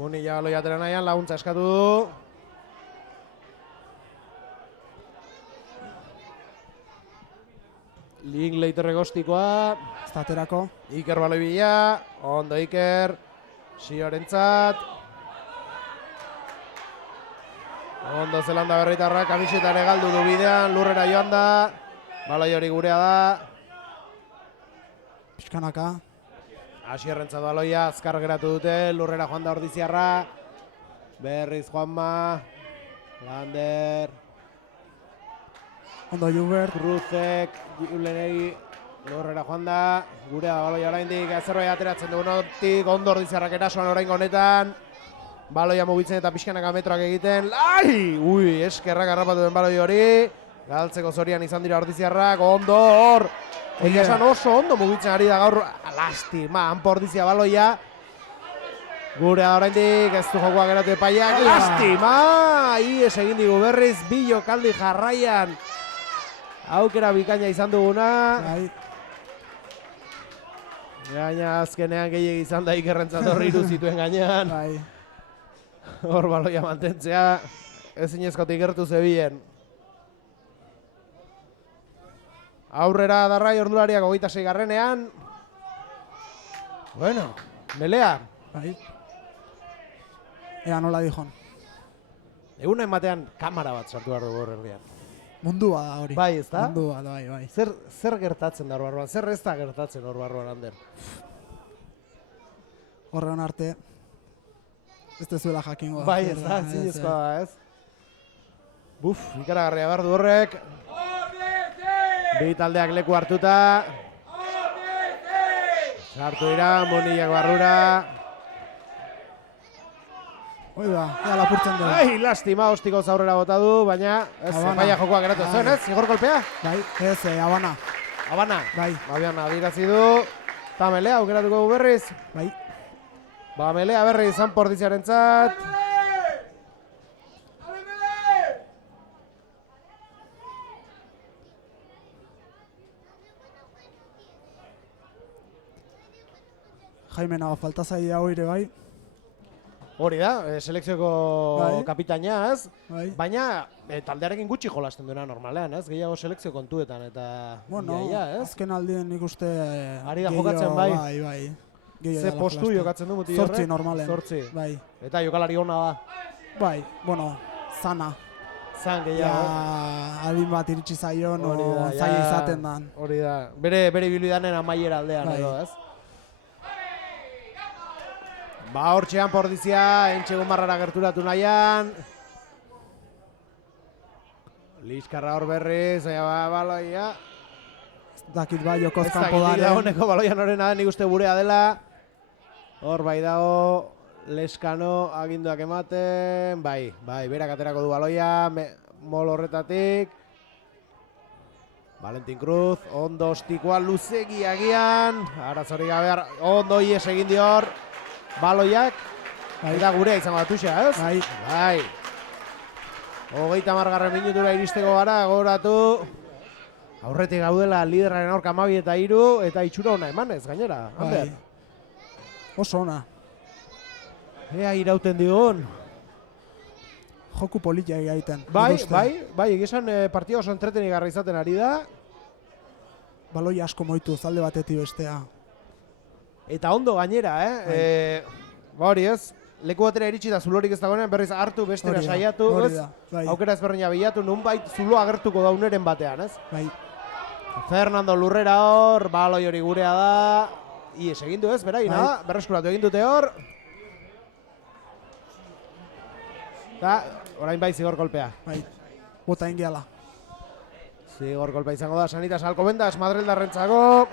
Munilla baloia atera nahian, laguntza eskatu du. Linklater egostikoa. Ez da aterako. Iker baloi bila, ondo Iker. Siorentzat. Ondo Zelanda berritarra, kamiseta ere galdu du bidean, lurrera joan da. Baloi hori gurea da. Pixkanaka. Asierrentzat baloia, azkar geratu dute, lurrera joan da Ordiziarra. Berriz Juanma. Lander. Ondo Jubert. Cruzek, Julenegi, lurrera joan da, gurea da baloia oraindik, zerbait ateratzen dugunotik, ondo Ordiziarrak erasoan oraingo honetan, baloia mugitzen eta pixkanaka metroak egiten, eskerrak harrapatu den baloi hori, galtzeko zorian izan dira Ordiziarrak, ondo hor, egia esan oso ondo mugitzen ari da gaur, lastima, hanpo Ordizia baloia, gurea da oraindik, ez du jokoa geratu epaiak, lastima, ies egin digu berriz, bi jokaldi jarraian, aukera bikaina izan duguna. Gaina azkenean gehiagik izan da Ikerrentzat horri zituen gainean. Hor baloia mantentzea, ezinezkotik gertu zebilen. Aurrera Darrai ordulariak 26-garrenean. Bueno, Melea. Ea nola dijon. Egunen batean kamera bat sartu behar dugu erdian. Mundua da hori. Bai, ez da? Mundua da, bai. Zer gertatzen da hor barruan? Zer ez da gertatzen hor barruan, Ander? Horrean arte, ez dezuela jakingo. Bai, ez da, zinezkoa da, ez? Ikaragarria behar du horrek. Bi taldeak leku hartuta. Sartu dira, Munillak barrura. Hoi da, ea lapurtzen du. Lastima, ostiko zaurrera bota du, baina ez epaia jokoa geratu zuen, ez? Zigor kolpea? Bai, ez, Habana. Habana? Bai. Habana, adirazi du. Eta Melea, aukeratuko du berriz. Bai. Ba, Melea berriz, Anpordiziarentzat. Jaimena, falta zaila hori bai. Hori da, selekzioko kapitaina, ez? Baina taldearekin gutxi jolasten duena normalean, ez? Gehiago selekzio kontuetan eta iaia, ez? Azken aldien nik uste... Ari da jokatzen, bai? Bai. Ze postu jokatzen du muti horrek? 8 normalen. 8. Bai. Eta jokalari ona da? Bai, bueno, zana. Zan gehiago. Adin bat iritsi zaion, zaila izaten dan. Hori da. Bere bilidanen amaiera aldean edo, ez? Ba, hortxean Anpordizia, entxegun marrara gerturatu nahian. Liskarra hor berriz, baloia. Dakit bai, jokoz Ez kanpo dakit daren. dagoeneko baloian horrena da, nik uste burea dela. Hor bai dago, Leskano aginduak ematen, bai, berak aterako du baloia, mol horretatik. Valentin Cruz, ondo ostikoa luzegi agian, arazorik gabe, ondo ies egin dior, baloiak, eta gurea izango da Tuxa, ez? Bai. 30. minutura iristeko gara, gogoratu. Aurretik gaudela liderraren aurka 12 eta itxura ona emanez, gainera, Ander. Bai. Oso ona. Ea irauten digun. Joku politia egiten. Bai, egizan partida oso entretenigarra izaten ari da. Baloi asko moitu, zalde batetik bestea. Eta ondo gainera, hori ez, leku batera iritsi da zulorik ez dagoenean, berriz hartu, bestera saiatu, ez? Bai. Aukera ezberdina bilatu, nunbait zulo agertuko dauneren batean, ez? Bai. Fernando Lurrera hor, baloi hori gurea da. Ies egin du ez, beraina, berreskuratu egin dute hor. Eta, orain bai zigor kolpea. Bai, bota ingeala. Zigor kolpea izango da, Sanitas Alcobendas, Madrildarrentzako.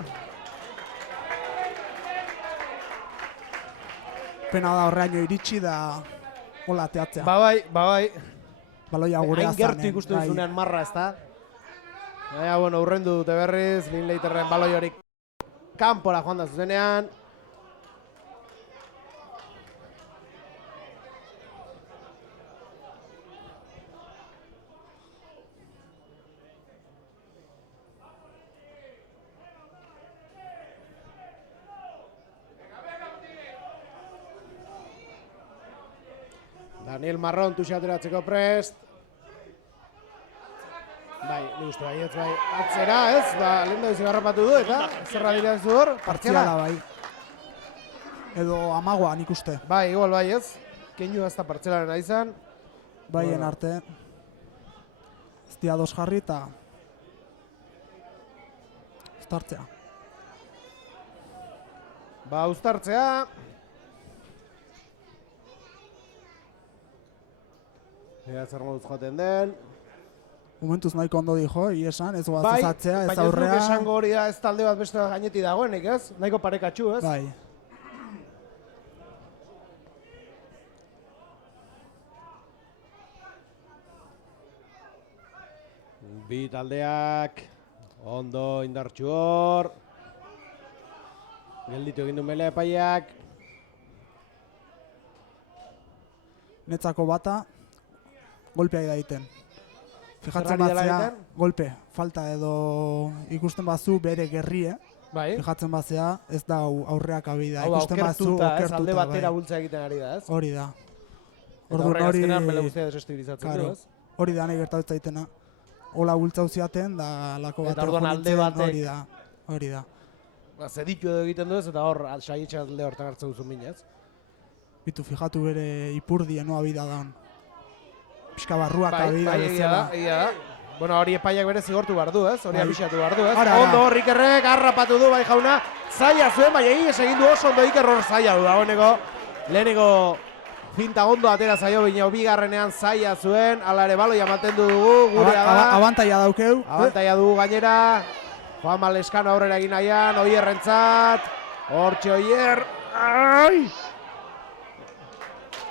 Pena da horreaino iritsi da hola teatzea. Bai. Baloia gurea hain gertu ikustu duzunean marra, ez da? Bueno, urrendu dute berriz, Linklaterren baloi hori kanpora joan da zuzenean. Daniel Marron Tuxa ateratzeko prest. Bai, nik uste baietz bai. Atzera, ez? Lehen da bizik harrapatu du, eta zerra dira ez du hor? Partziala bai. Edo amagoa nik uste. Bai, igual bai ez. Keinu ez da partzelaren izan. Baien arte. Ez dia dos jarri eta uztartzea. Uztartzea. Ega zer moduz joaten den. Momentuz nahiko ondo dijo, esan, ez guazatzea, ez aurrea. Baina ez duk esango hori da ez talde bat beste gainetik dagoenik, ez? Nahiko parekatxu, ez? Bai. Bi taldeak, ondo indartxu hor. Gelditu egin du melea epaiak. Netzako bata, golpea egiten. Fijatzen batzea, golpe, falta edo ikusten bazu bere gerrie. Bai. Fijatzen batzea, ez da aurreak abida. Hau Ikusten bazu, okertuta, alde batera bultza egiten ari da, ez? Hori da. Eta horrek azkenean mele guztia desestabilizatzen du, ez? Hori da nahi gertatu zaitena. Ola bultza uziaten, da lako bat alde batek. Hori da. Zeditu edo egiten du ez, eta hor saietxe alde hortan hartzen duzu minez. Bitu, fijatu bere ipurdien noa bida daun. Pixka barruak abida bezala. Egia da. Bueno, hori epaiak bere zigortu behar du, ez? Hori abixatu behar du, ez? Ondo, Rikerrek harrapatu du, bai jauna. Zaila zuen, bai egin du oso ondo Iker hor zaila du dagoeneko. Leheneko finta ondo atera zaio, baina bigarrenean zaila zuen. Hala ere baloia ematen dugu, gurea da. Abantaia daukeu. Abantaia dugu gainera. Juanma Leskano aurrera egin nahian, Oierrentzat. Hortxe Oier.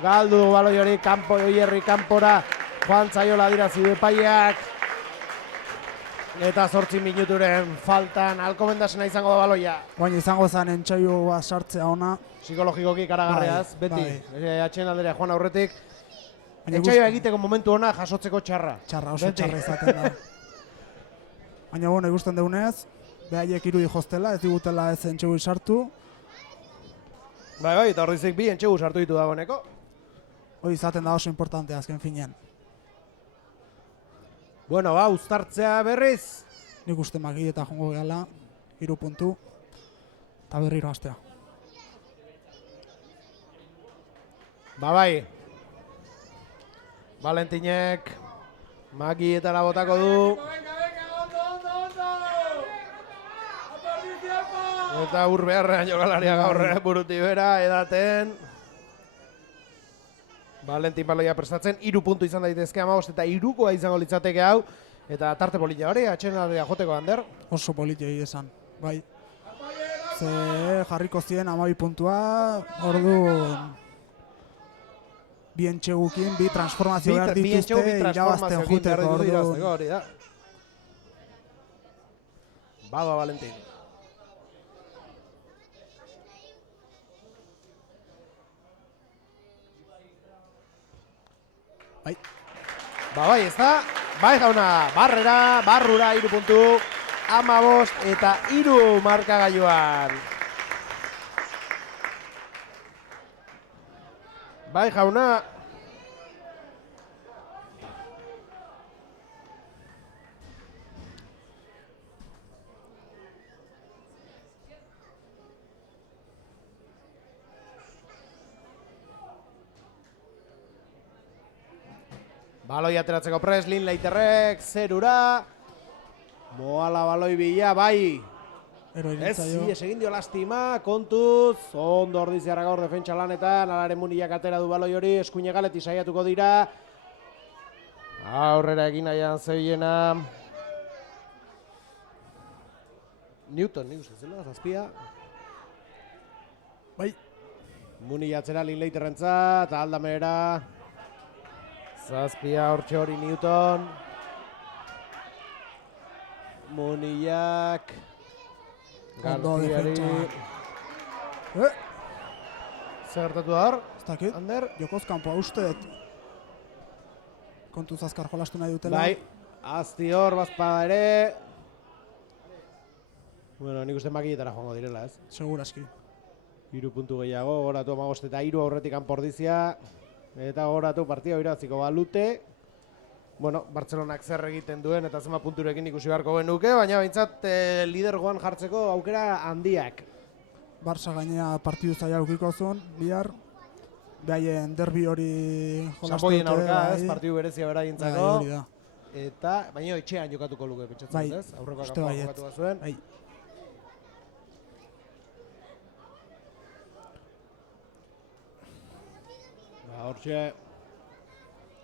Galdu du baloi hori, kanpo Oierri kanpora. Juan Zaiola dira zidu epaiak. Eta 8 minuturen faltan Alcobendasena izango da baloia. Baina izango zen entxaio bat sartzea ona. Psikologikoki karagarriaz, beti. Atxeen aldera joan aurretik. Entxaioa egiteko momentu ona jasotzeko txarra. Txarra, oso txarra izaten da. Baina bueno, ikusten dugunez, behaiek irudi jostela, ez digutela ez entxegu sartu. Bai, eta horrizik bi entxegu sartu ditu dagoeneko. Hori izaten da oso importante azken finean. Bueno, uztartzea berriz. Nik uste magi eta jongo gehala, 3 puntu, eta berriro hastea. Bai. Valentinek magietara botako du. Eta urbearrean jokalaria gaur buruti bera, edaten. Valentin baloia prestatzen, 3 puntu izan daitezke 15 eta 3koa izango litzateke hau. Eta tarte polita hori, atxenaldia joteko Ander. Oso politei esan, bai. Ze jarriko ziren 12 puntua, ordu bien txegukin, bi transformazio behar dituzte irabazten juteko, ordu. Hori da. Baba Valentin. Bai. Bai, ez da. Bai jauna, barrura 3 puntu, 15 eta 3 markagailuan. Bai jauna. Baloi ateratzeko prest, Linklaterrek, 0-ra. Moala baloi bila, bai. Ez, egin dio lastima, kontuz. Ondo ordiziarra gaur defentsa lanetan, alaren Muniak atera du baloi hori, eskuine galeti saiatuko dira. Aurrera egin nahian zebiena. Newton, nik uste zela, zazpia. Bai. Muni atzera Linklaterrentzat, Aldamera. Zazpia hortxe hori Newton. Muniak. Garziari. Zer gertatu da hor? Ez dakit, Ander? jokoz kanpoa usteet. Kontuz azkar jolastu nahi dutela. Bai, azti hor, bazpada ere. Bueno, nik uste makietara joango direla, ez? Seguraski. 3 puntu gehiago, goratu 15 eta 3 aurretik kanpordizia. Eta goratu partida irabaziko balute. Bueno, Bartzelonak zer egiten duen eta zenbat punturekin ikusi beharko genuke, baina behintzat lidergoan jartzeko aukera handiak. Barça gainea partidu zaila aukiko zuen, bihar. Behaien derbi hori jolastu dute. Zapoien aurka, ez, partidu berezia beraientzako. Hori da. Eta, baina etxean jokatuko luke, pentsatzen, ez? Aurrekoa kanpoan jokatu bazuen. Bai. Hortxe,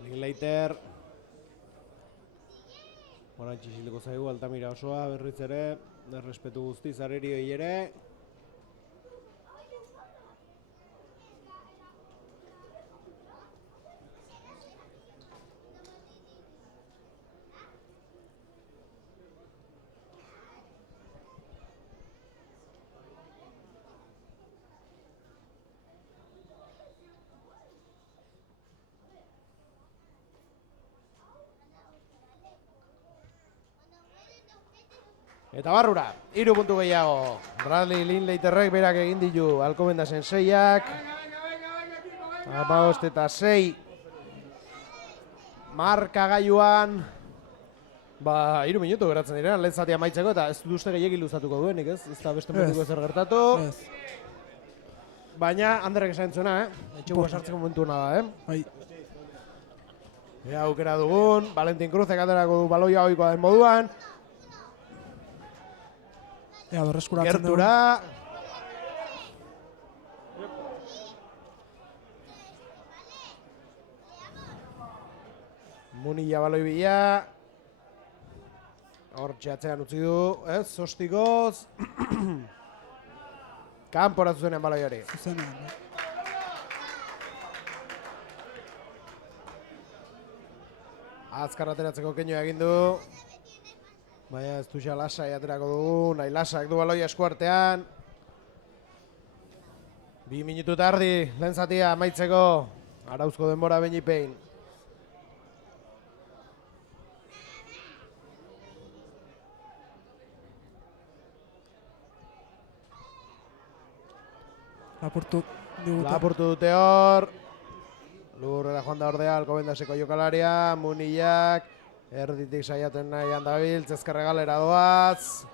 Linklater. Horantxe isiliko zaigu, Altamira osoa berriz ere. Errespetu guztiz arerioi ere. Eta barrura, 3 puntu gehiago. Bradley Linklaterrek berak egin ditu Alcobendasen 6ak. 15 eta 6. Markagailuan. 3 minutu geratzen dira, lehen zatia amaitzeko eta ez dut uste gehiagin luzatuko duenik, ez? Ez da beste momentuko ezer gertatu. Baina, Anderrek esan zuena, etxegoa sartzeko momentu da, Bai. Ea aukera dugun, Valentin Cruzek aterako du baloia ohikoa den moduan. Ea berreskuratzen dugu. Gertura. Munilla baloi bila. Hortxe atzean utzi du, ez? Sostikoz. Kanpora zuzenean baloi hori. Zuzenean. Azkar ateratzeko keinoa egin du. Baina ez duxa lasai aterako dugu, nahi lasak du baloia eskuartean. 2 minutu tardi, lehen zatia amaitzeko. Arauzko denbora Beñipein. Lapurtu digute. Lapurtu dute hor. Lurrera joan da ordea, Alcobendaseko jokalaria, Muniak. Erditik saiaten nahi handabiltz, ezkerre galera doaz.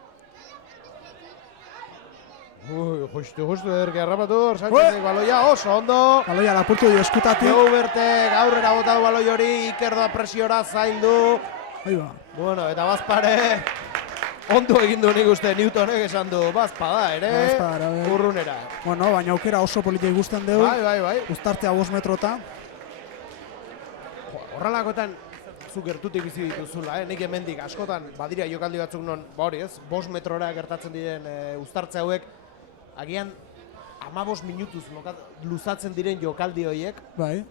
Justu ederki harrapatu, Sánchezek baloia oso ondo. Baloia lapurtu dio eskutatik. Joubertek aurrera bota du baloi hori, Iker da presiora zaildu. Aiba. Bueno, eta Bazpare ondo egin du nik uste Newtonek esan du Bazpada ere, urrunera. Bueno, baina aukera oso politia ikusten dugu. Bai. Uztartzea 5 metrota. Horrelakoetan zu gertutik bizi dituzula, nik hemendik askotan badira jokaldi batzuk non, hori ez, 5 metrora gertatzen diren uztartze hauek, agian 15 minutuz luzatzen diren jokaldi horiek, Bai.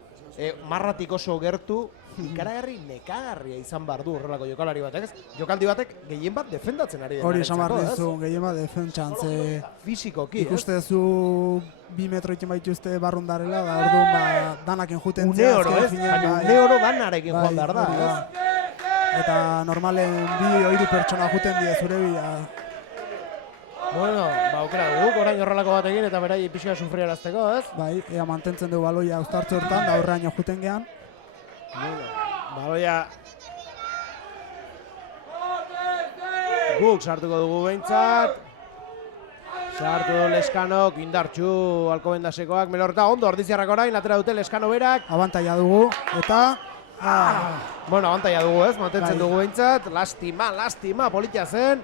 Marratik oso gertu, ikaragarri nekagarria izan behar du horrelako jokalari batek, ez? Jokaldi batek gehien bat defendatzen ari Hori esan behar denarentzako, dizu, gehien bat defentsan, ze Fisikoki, ez? ikustezu 2 metro ikin baituzte barrundarela, da orduan danaken juten Une oro, ez? Baina une oro danarekin joan behar da, ez? Eta normalen 2-3 pertsona juten die zure bila. Bueno, aukera guk orain horrelako batekin eta berai pixka sufriarazteko, ez? Bai, ea mantentzen du baloia uztartze hortan, da horreaino juten gean. Baloia guk sartuko dugu behintzat. Sartu du Leskanok, indartxu Alkobendasekoak, melorta ondo ordiziarrak orain, atera dute Leskano berak. Abantaila dugu, eta... Bueno, abantaila dugu, ez? Mantentzen Bai. dugu behintzat. Lastima, politia zen.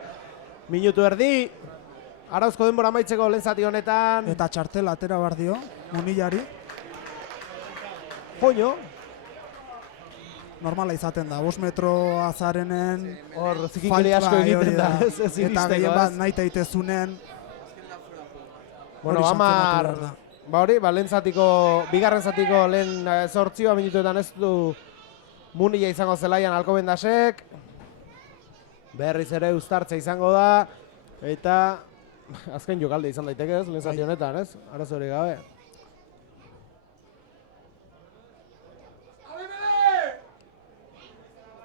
Minutu erdi. Arauzko denbora amaitzeko lehen zati honetan. Eta txartela atera behar dio, Munillari. Joño. Normala izaten da, 5 metro azarenen... Hor, zikikeri asko egiten da, ez Eta iristeko, gehien bat ez? nahi taitezunen... Bueno, hori Amar, santzionatu behar da. ba hori, lehen zatiko, bigarren zatiko lehen 8 minutuetan ez du Munilla izango zelaian Alkobendasek. Berriz ere uztartza izango da, eta azken jokalde izan daiteke ez, lehen zati honetan, ez? Arazo hori gabe.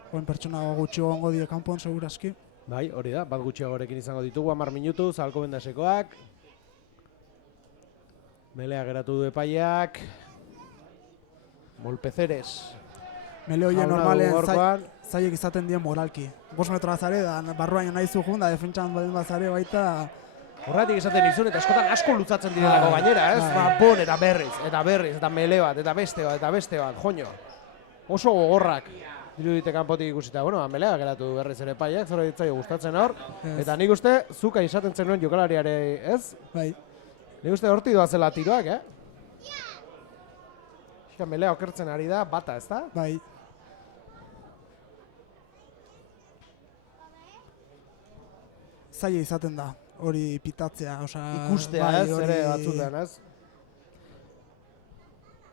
Oen pertsona gutxi gongo die kanpon, segurazki. Bai, hori da, bat gutxiagorekin izango ditugu, 10 minutuz, Alkobendasekoak. Melea geratu du epaiak. Molpeceres. Mele hoien Jauna normalen dugu gaurkoan. zaiek izaten dien moralki. 5 metro azare, da barruaino nahi zu jun, da defentsan badin bazare baita... Horretik esaten izun, eta askotan asko lutzatzen direlako gainera, ez? Ba, bon, eta berriz, eta mele bat, eta beste bat, joño. Oso gogorrak dirudite kanpotik ikusita. Bueno, melea geratu berriz ere paiak, zora ditzaio gustatzen hor. Eta nik uste, zuka izaten zenuen jokalariare, ez? Bai, Nik uste horti doazela tiroak, Melea okertzen ari da, bata, ez da? bai. Zaila izaten da, hori pitatzea, osea... Ikustea, bai, ez, ere batzutan, ez?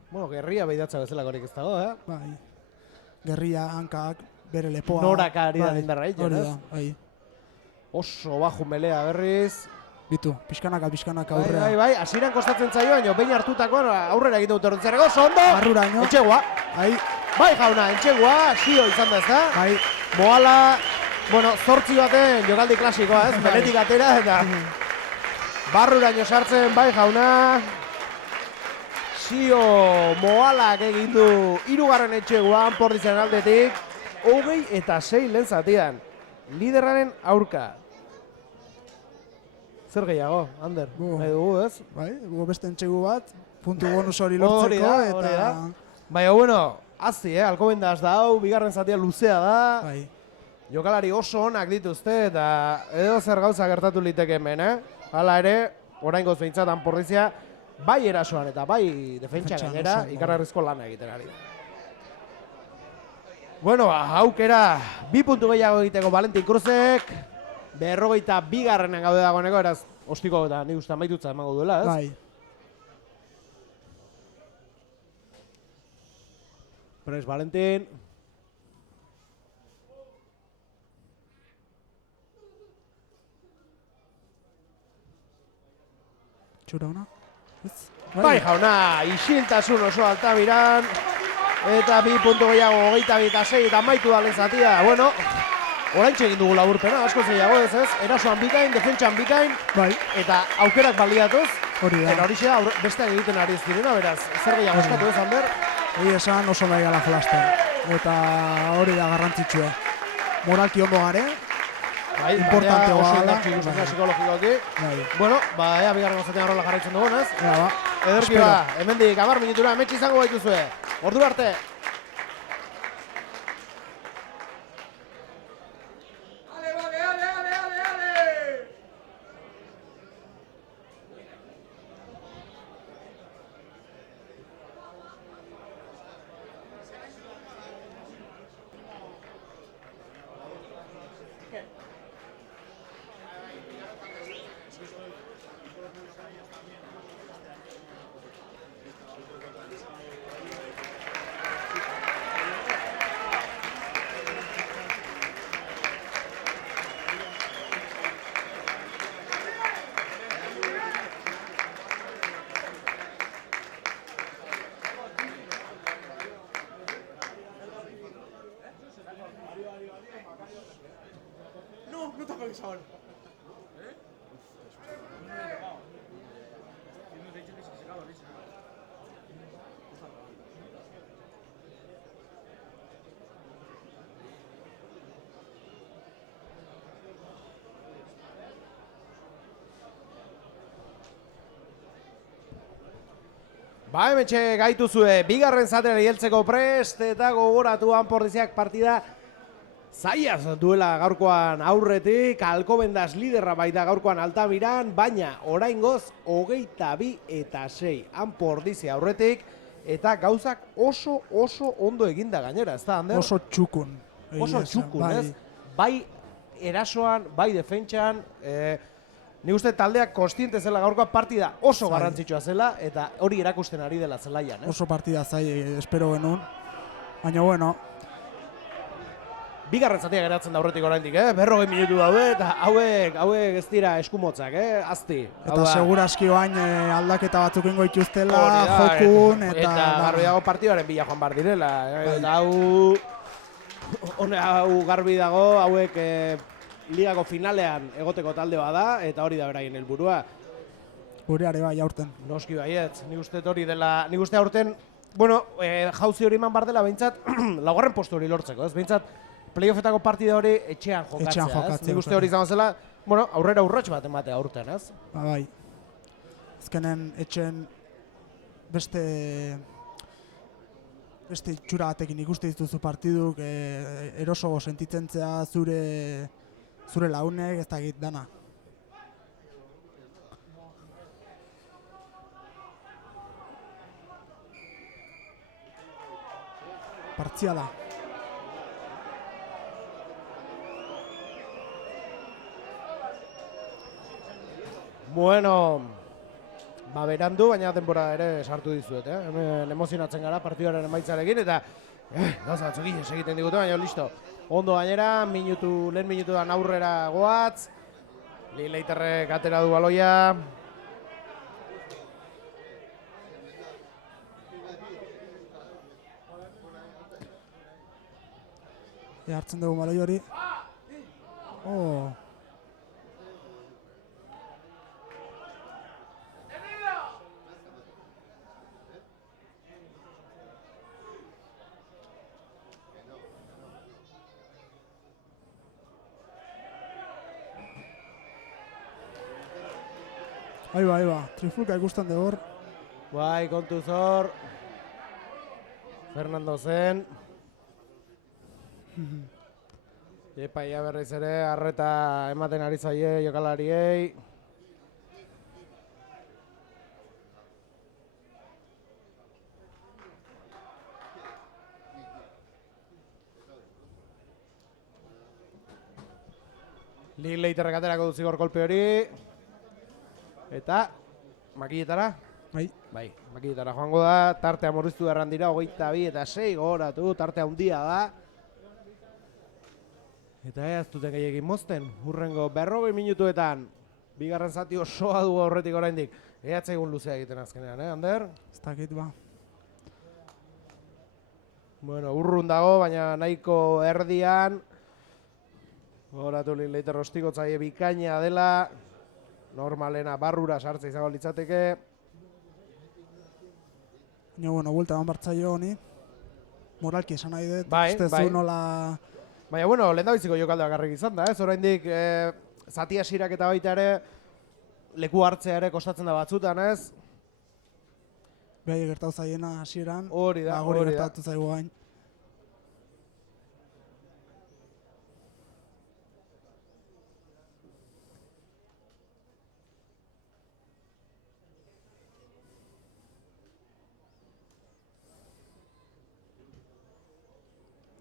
Bueno, gerria behidatza bezalakorik ez dago, Bai. Gerria, hankak, bere lepoa... Noraka ari da bai, indarra egiten, hori ez? da, bai. Oso baju melea berriz. Bitu, pixkanaka aurrea. Bai, hasieran kostatzen zaio, baina behin hartutakoan aurrera egiten dute horretzerako, oso ondo! Barruraino. Entxegua! Bai, Bai, jauna, entxegua, xio izan da, ez da? bai. Moala, bueno, 8 baten jokaldi klasikoa, ez? Benetik atera, eta... Barruraino sartzen, bai, jauna. Xio Moalak egin du 3. entxeguan, Pordizen aldetik. 26 lehen zatian. Liderraren aurka. Zer gehiago, Ander? Nahi dugu, ez? Bai, beste entxegu bat, puntu bonus hori Hori lortzeko, da, hori da. Baina, bueno, hazi, Alkobendas da hau, bigarren zatia luzea da. Bai, Jokalari oso onak dituzte, eta edo zer gauza gertatu liteke hemen, Hala ere, oraingoz behintzat Porrizia, bai erasoan eta bai defentsa Defentsan gainera, oso ondo. ikargarrizko lana egiten ari da. Bueno, aukera 2 puntu gehiago egiteko Valentin Cruzek, 42. gaude dagoeneko, eraz, ostiko eta nik uste amaitutza emango duela, ez? bai. Prest Valentin. Txura ona? Ez? Bai jauna, isiltasun oso altabiran. Eta 2 puntu gehiago, 22 eta amaitu da lehen zatia. Bueno, oraintxe egin dugu laburpena, asko zeiago ez ez. Erasoan bikain, defentsan bikain, Bai, eta aukerak baliatuz. hori da. Eta hori da besteak egiten ari ez direna, beraz, zer gehiago eskatu ez, Ander? Hori esan oso nahi gala jolasten. Eta hori da garrantzitsua. Moralki ondo gare, Bai, Importanteagoa oso da. indartsu ikusten da Bai. psikologikoki. bai. Bueno, ba, ea bigarren gozatean horrela jarraitzen dugun, ez? Ea ba, Ederki espero. ba, hemendik 10 minutura hemetxe izango baituzue. Ordura arte. Ba, hemetxe gaituzue, bigarren zatera hieltzeko prest eta gogoratu Anpordiziak partida zaiaz duela gaurkoan aurretik, Alcobendas liderra baita gaurkoan Altamiran, baina oraingoz 22-6 Anpordizia aurretik eta gauzak oso ondo eginda gainera, ez da, Ander? Oso txukun. Oso txukun, ez? Bai erasoan, bai defentsan, nik uste taldeak kontziente zela gaurkoa partida oso garrantzitsua zela eta hori erakusten ari dela zelaian. Oso partida zai, espero genuen. Baina, bueno. Bigarren zatia geratzen da aurretik oraindik, 40 minutu daude eta hauek ez dira eskumotzak, azti. Eta seguraski oain aldaketa batzuk ingo ituztela, jokun, eta garbi dago partidaren bila joan bar direla. Eta hau garbi dago, hauek ligako finalean egoteko talde bada, eta hori da beraien helburua. Gureare bai aurten. Noski baietz, nik uste hori dela, nik uste aurten, bueno, jauzi hori eman bar dela behintzat, laugarren postu hori lortzeko, ez? Behintzat, playoffetako partida hori etxean jokatzea, ez? Nik uste hori izango zela, bueno, aurrera urrats bat ematea aurten, ez? Bai. Azkenen etxen beste itxura batekin ikuste dituzu partiduk, eroso sentitzen zea zure launek, ez dakit dana. Partziala. Bueno, ba berandu, baina denbora ere sartu dizuet, hemen emozionatzen gara partidaren emaitzarekin, eta gauza batzuk egiten digute, baina listo. Ondo gainera, lehen minutuan aurrera goatz, Leiterrek atera du baloia. Hartzen dugu baloi hori. Ahí va, trifulka ikusten dugu hor. Bai, kontuz hor. Fernando zen. Epaia berriz ere, arreta ematen ari zaie jokalariei. Leiterrek aterako du zigor kolpe hori. Eta, makilletara? Bai, makilletara joango da, tartea murriztu erran dira, 22-6 gogoratu, tartea handia da. Eta ez duten gehiagin mozten, hurrengo 40 minutuetan, bigarren zati osoa du aurretik oraindik. Egun luzea egiten azkenean, Ander? ez dakit ba. Bueno, urrun dago, baina nahiko erdian. Gogoratu Leiter ostigotzaile bikaina dela. Normalena barrura sartze izango litzateke. Baina, bueno, buelta eman bartzaio honi. Moralki esan nahi dut, Bai. nola... Baina, bueno, lehen da biziko jokalde bakarrik izan da, ez? Oraindik zati hasirak eta baita ere leku hartzea ere kostatzen da batzutan, ez? Behai gertatu zaiena hasieran. Hori da. Gertatu zaigu gain.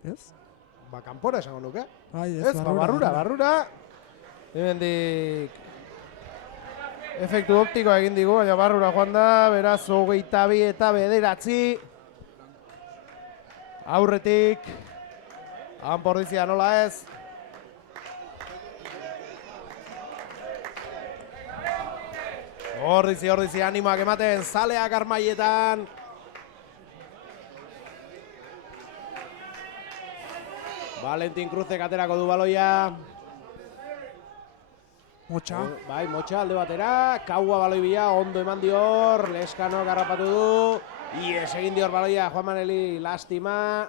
Ez? Ba, kanpora esango nuke. Bai, Ez, barrura. Hemendik efektu optikoa egin digu, baina barrura joan da, beraz 22 eta 9. Aurretik, Anpordizia nola ez. Ordizi, animoak ematen, zaleak armaietan. Valentin Cruzek aterako du baloia. Motxa. Bai, Motxa alde batera. Kaua baloi bila, ondo eman dior. Leskano garrapatu du. Ies egin dior baloia, Juan Maneli lastima.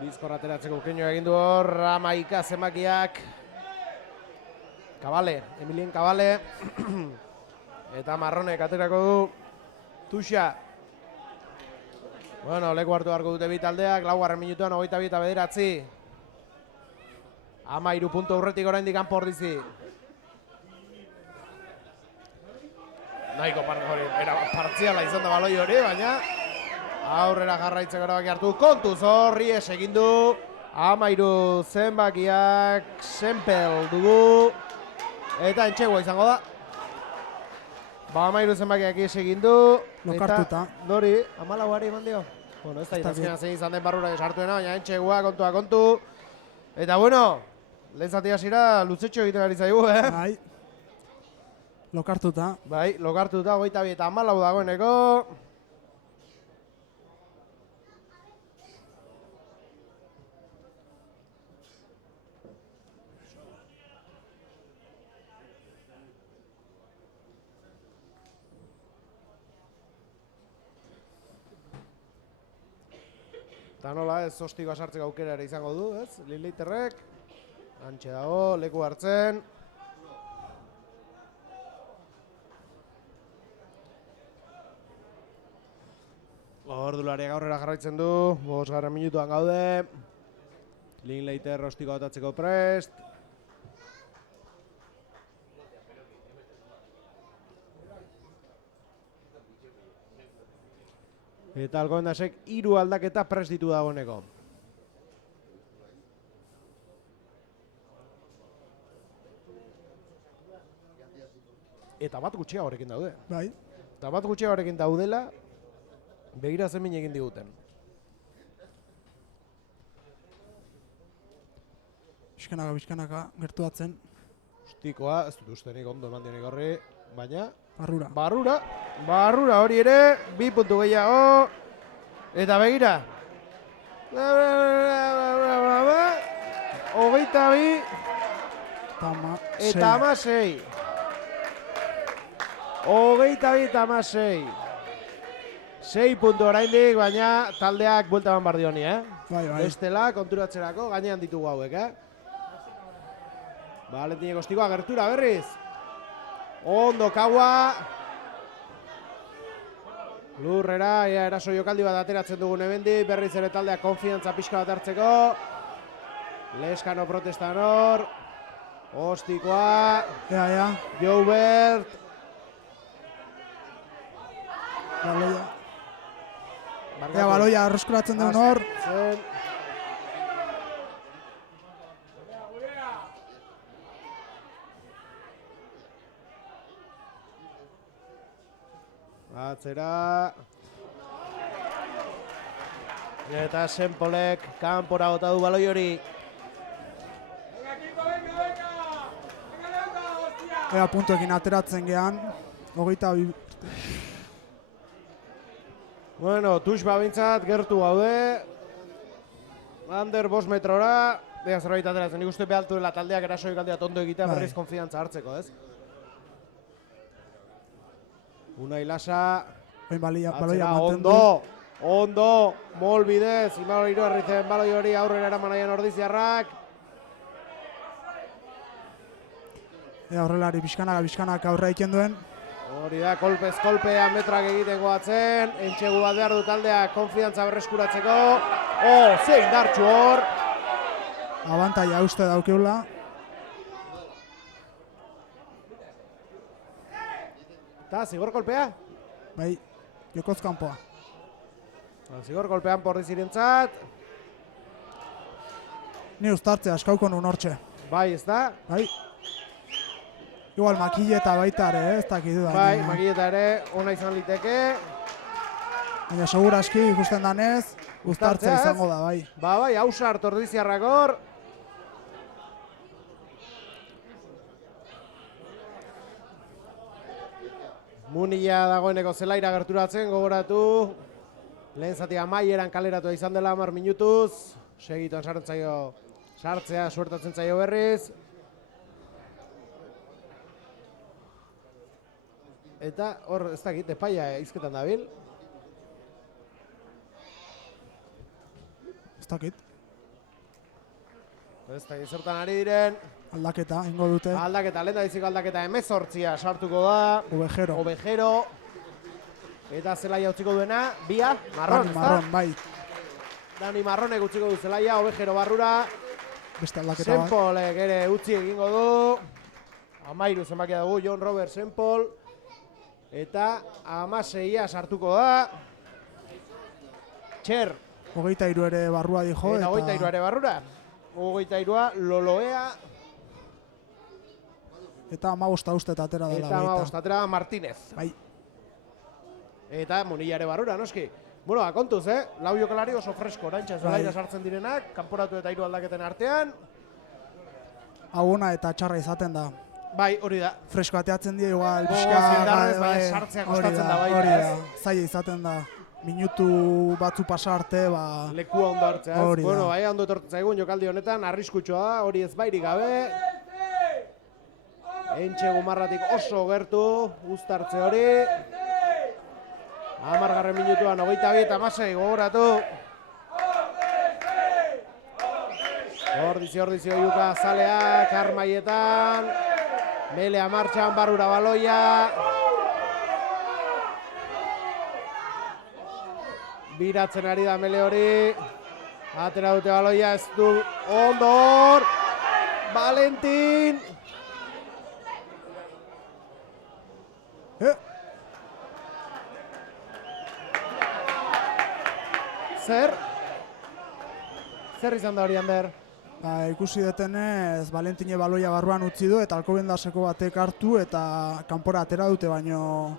Bizkor ateratzeko keino egin du hor. Amaika zenbakiak. Kabale, Emilien Kabale. Eta Marronek aterako du Tuxa. Bueno, leku hartu beharko dute bi taldeak, 4. minutuan 22 eta 9. 13 puntu aurretik oraindik kanpo Ordizi. Nahiko partziala izan da baloi hori, baina aurrera jarraitzeko erabaki hartu. Kontuz horri egin du. 13 zenbakiak Senpel dugu. Eta entxegua izango da. 13 zenbakiak egin du. Lokartuta. Nori, 14ari eman dio. Bueno, ez da izazkenan zein izan den barrura esartuena, baina entxegua kontua kontu. Eta bueno, lehen zati hasira luzetxo egiten ari zaigu, Bai. Lokartuta. Bai, lokartuta, 22 eta 14 dagoeneko. Eta nola ez ostikoa sartzeko aukera ere izango du, ez? Linleiterrek. Antxe dago, leku hartzen. Ordulariak aurrera jarraitzen du, 5. minutuan gaude. Linleiter ostikoa atatzeko prest. Eta Alcobendas-ek 3 aldaketa prest ditu dagoeneko. Eta bat gutxiago horrekin daude. Bai. Eta bat gutxiago horrekin daudela, begira zemin egin diguten. Bizkanaka gertuatzen. Ustikoa, ez dut ustenik ondo eman dionik horri, baina... Barrura hori ere, 2 puntu gehiago. Eta begira. 22 eta 16. 22 eta 16. 6 puntu oraindik, baina taldeak buelta eman bardi honi, Bai. Bestela, konturatzerako, gainean ditugu hauek, Valentineko ostikoa gertura berriz. Ondo kaua. Lurrera, eraso jokaldi bat ateratzen dugun ebendi, berriz ere taldeak konfiantza pixka bat hartzeko. Leskano protestan hor. Ostikoa. Joubert. Baloia arroskuratzen duen hor. Atzera. Eta Senpolek kanpora bota du baloi hori. Ea puntuekin ateratzen gehan. 22. Bueno, Tux babintzat gertu gaude. Ander 5 metrora. Dea zerbait ateratzen, nik uste behaltu dela taldeak eraso jokaldia tondo egitea berriz konfiantza hartzeko, ez? Unai Lasa, Baloia ondo, mol bidez, Imanol Iruarrizen baloi hori aurrera eraman nahian Ordiziarrak. Aurrelari bizkanaka aurre egiten duen. Hori da, kolpez kolpea metrak egiten goatzen, entxegu bat behar du taldeak konfiantza berreskuratzeko. Zein dartxu hor. Abantaia uste daukeula. Eta, zigor kolpea? Bai, jokoz kanpoa. Zigor kolpean Ordizirentzat. Ni uztartzea askauko nun hortxe. Bai, ez da? Bai. Igual makilleta baita ere, ez dakit. Bai, makilleta ere, ona izan liteke. Baina seguraski ikusten danez, uztartzea izango da, bai. Bai, Ausart Ordiziarrak hor. Munila dagoeneko zelaira gerturatzen, gogoratu. Lehen zati amaieran kaleratu izan dela 10 minutuz. Segituan sartzea suertatzen zaio berriz. Eta hor ez dakit, epaia izketan dabil. Ez dakit. ez da zertan ari diren. Aldaketa, ingo dute. Aldaketa, lehen da biziko aldaketa 18 sartuko da. Ovejero. Eta Zelaia utziko duena, Bia, Marron, Dani Marron, bai. Dani Marronek utziko du Zelaia, Ovejero barrura. Beste aldaketa bat. Sempolek ere utzi egingo du. 13 zenbakia dugu, John Robert Sempol. Eta 16 sartuko da. Txer. 23 ere barrua dijo. Eta 23 ere barrura. 23 Loloea. Eta 15 uste atera dela. Eta 15 atera Martínez. Bai. Eta Munilla ere barrura, noski. Bueno, kontuz, lau jokalari oso fresko, oraintxe Zelaira sartzen direnak, kanporatu eta 3 aldaketen artean. Aguna eta txarra izaten da. Bai, hori da. Fresko ateatzen die igual. Zindarrez, bai, sartzea kostatzen da, bai. Hori da, zaila izaten da. Minutu batzu pasa arte, ba... Lekua ondo hartzea, ez? Bueno, da. ondo etortzen zaigun jokaldi honetan, arriskutsua da, hori ez bairik gabe. Entxe gumarratik oso gertu, uztartze hori. 10. minutuan, 22 eta 16, gogoratu. Ordizio Iuka zaleak, Armaietan. Melea martxan, barrura baloia. Biratzen ari da Mele hori. Atera dute baloia, ez du ondo hor. Valentin. Zer izan da hori, Ander? Ikusi detenez, Valentine baloia barruan utzi du eta Alkobendaseko batek hartu eta kanpora atera dute, baino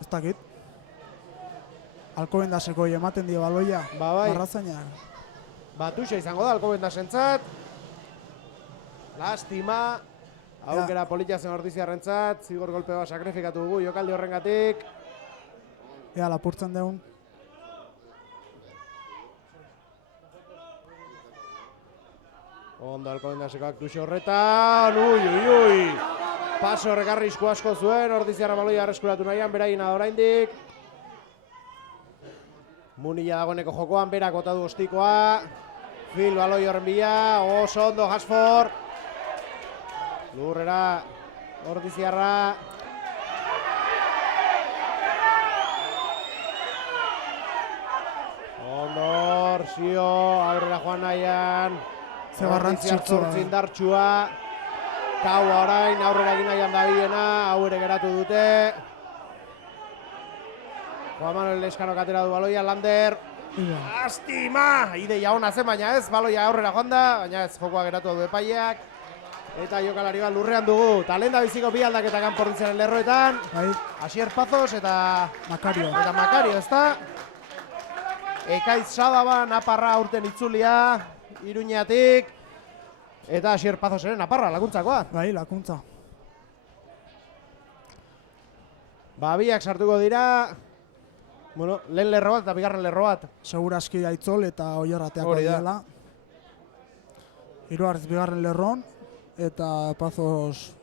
ez dakit. Alkobendaseko ematen die baloia, Marrazaina. Batuxa izango da Alkobendasentzat. Lastima. Aukera politia zen Ordiziarrentzat, zigor golpe bat sakrifikatu dugu jokaldi horrengatik. Ea lapurtzen deun. Ondo Alkobendaseko aktuxo horretan, ui. Paso horrek arrisku asko zuen, Ordiziarra baloia arreskuratu nahian, beraina da oraindik. Munilla dagoeneko jokoan, berak bota du ostikoa. Phil baloi horren bila, oso ondo Hasford. Lurrera, Ordiziarra. Ondo, Orzio, aurrera joan nahian. Ze garrantzitsua. Indartsua. Kaua orain, aurrera egin nahian dabilena, hau ere geratu dute. Juan Manuel Leskanok atera du baloia, Lander. Lastima! Ideia hona zen, baina ez, baloia aurrera joan da, baina ez jokoa geratu du epaileak. Eta jokalari bat lurrean dugu, talenda biziko bi aldaketa kanporditzaren lerroetan. Asier Pazos eta Makario, ezta? Ekaiz Sadaba, Naparra aurten itzulia, Iruñatik. Eta Asier Pazos ere, Naparra, lakuntzakoa. Bai, lakuntza. Biak sartuko dira. Bueno, lehen lerro bat eta bigarren lerro bat. Segurazki Aitzol eta Oierrateako dela. Hiru bigarren lerron eta Pazos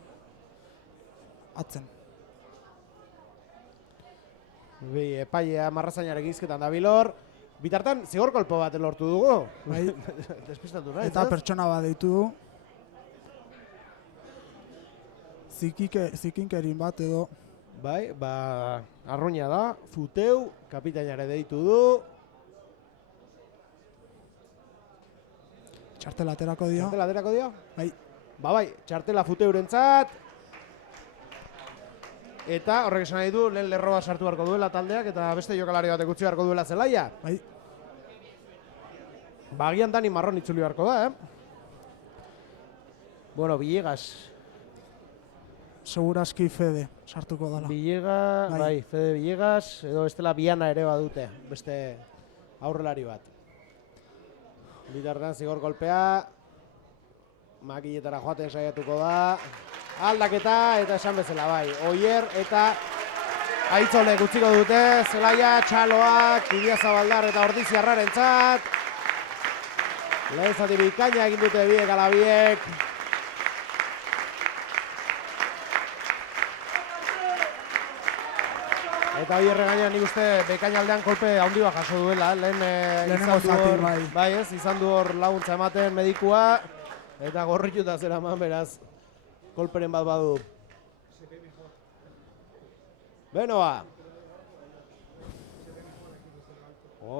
atzen. Epailea Marrazainarekin izketan da bilor. Bitartan, zigor kolpo bat lortu dugu. Bai. Despistatu nahi, eta pertsona bat deitu du. Zikinkerin bat edo. Bai, arruina da, Futeu, kapitainare deitu du. Txartela aterako dio. Txartela aterako dio? Bai. Bai, txartela Futeurentzat. Eta horrek esan nahi du, lehen lerroa sartu beharko duela taldeak eta beste jokalari batek utzi beharko duela Zelaia. Bai. Bagian Dani Marron itzuli beharko da, Bueno, Villegas. Segurazki Fede sartuko dela. Bai, Fede Villegas, edo bestela Biana ere badute, beste aurrelari bat. Bitartan zigor golpea, makiletara joaten saiatuko da. Aldaketa eta esan bezala, bai. Oier eta Aitzolek utziko dute, Zelaia, Txaloak, Idiazabaldar eta Ordiziarrarentzat. Lehen zati bikaina egin dute biek ala biek. Eta hori erregaina nik uste bekainaldean kolpe handi bat jaso duela, Lehenengo zati, bai. Bai ez, izan du hor laguntza ematen medikua, eta gorrituta zera eman beraz, kolperen bat badu. Benoa.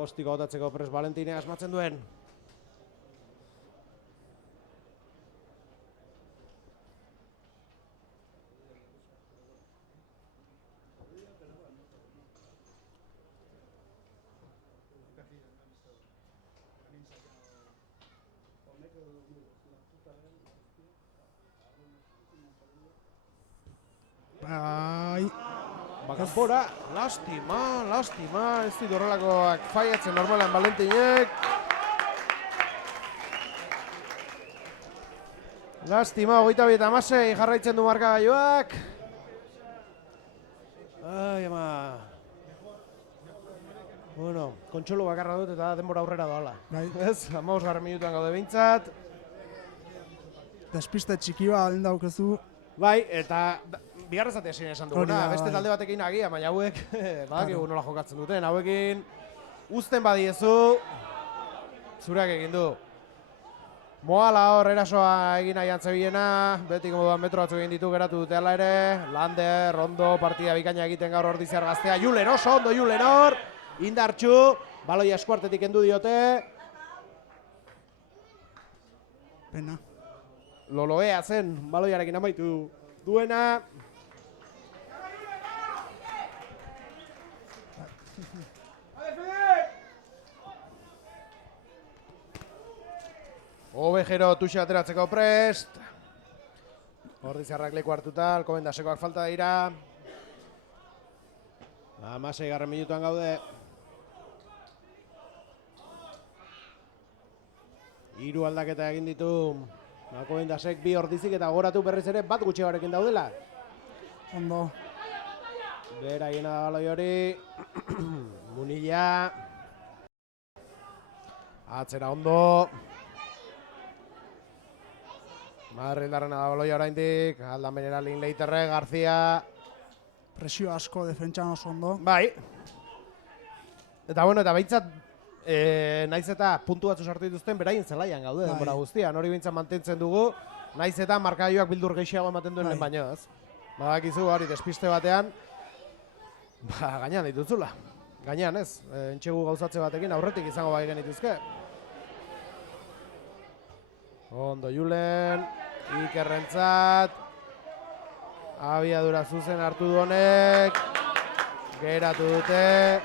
Ostiko gotatzeko pres Valentinea asmatzen duen. Bai. Bakanpora, lastima, ez dit horrelakoak faiatzen normalan Valentinek. Lastima, 22-16 jarraitzen du markagailuak. Ai, ama. Bueno, kontxolo bakarra dut eta denbora aurrera doala. Bai. Ez, 15 minutuan gaude behintzat. Despiste txiki bat alin daukezu. Bai, eta bigarrezatea zein esan duguna, beste bai. talde batekin agia, baina hauek badakigu nola jokatzen duten, hauekin uzten badiezu, zureak egin du. Moala hor erasoa egin nahi antzebiena, beti moduan metro batzuk egin ditu geratu dute ala ere, Lander, ondo partida bikaina egiten gaur Ordiziar gaztea, Julen oso ondo Julen hor, indartxu, baloia eskuartetik kendu diote. Pena. Loloea zen, baloiarekin amaitu duena. Ovejero tuxe ateratzeko prest. Ordizarrak leku hartuta, Alkobendasekoak falta dira. 16 minutuan gaude. 3 aldaketa egin ditu Alkobendasek, 2 Ordizik eta goratu berriz ere bat gutxiagoarekin daudela. Ondo. Beraien da baloi hori. Munilla. Atzera ondo. Marrildarrena da baloi oraindik. Aldamenera Linleiterre, Garzia. Presio asko defentsan oso ondo. Bai. Eta bueno, eta behintzat, naiz eta puntu batzu sartu dituzten, beraien zelaian gaude denbora guztian. Hori behintzat mantentzen dugu, naiz eta markagailuak bildur gehiago ematen duen baino, ez? Badakizu hori despiste batean, gainean ditutzula. Gainean ez, entxegu gauzatze batekin aurretik izango bai genituzke. Ondo Julen, Ikerrentzat, abiadura zuzen hartu du honek, geratu dute.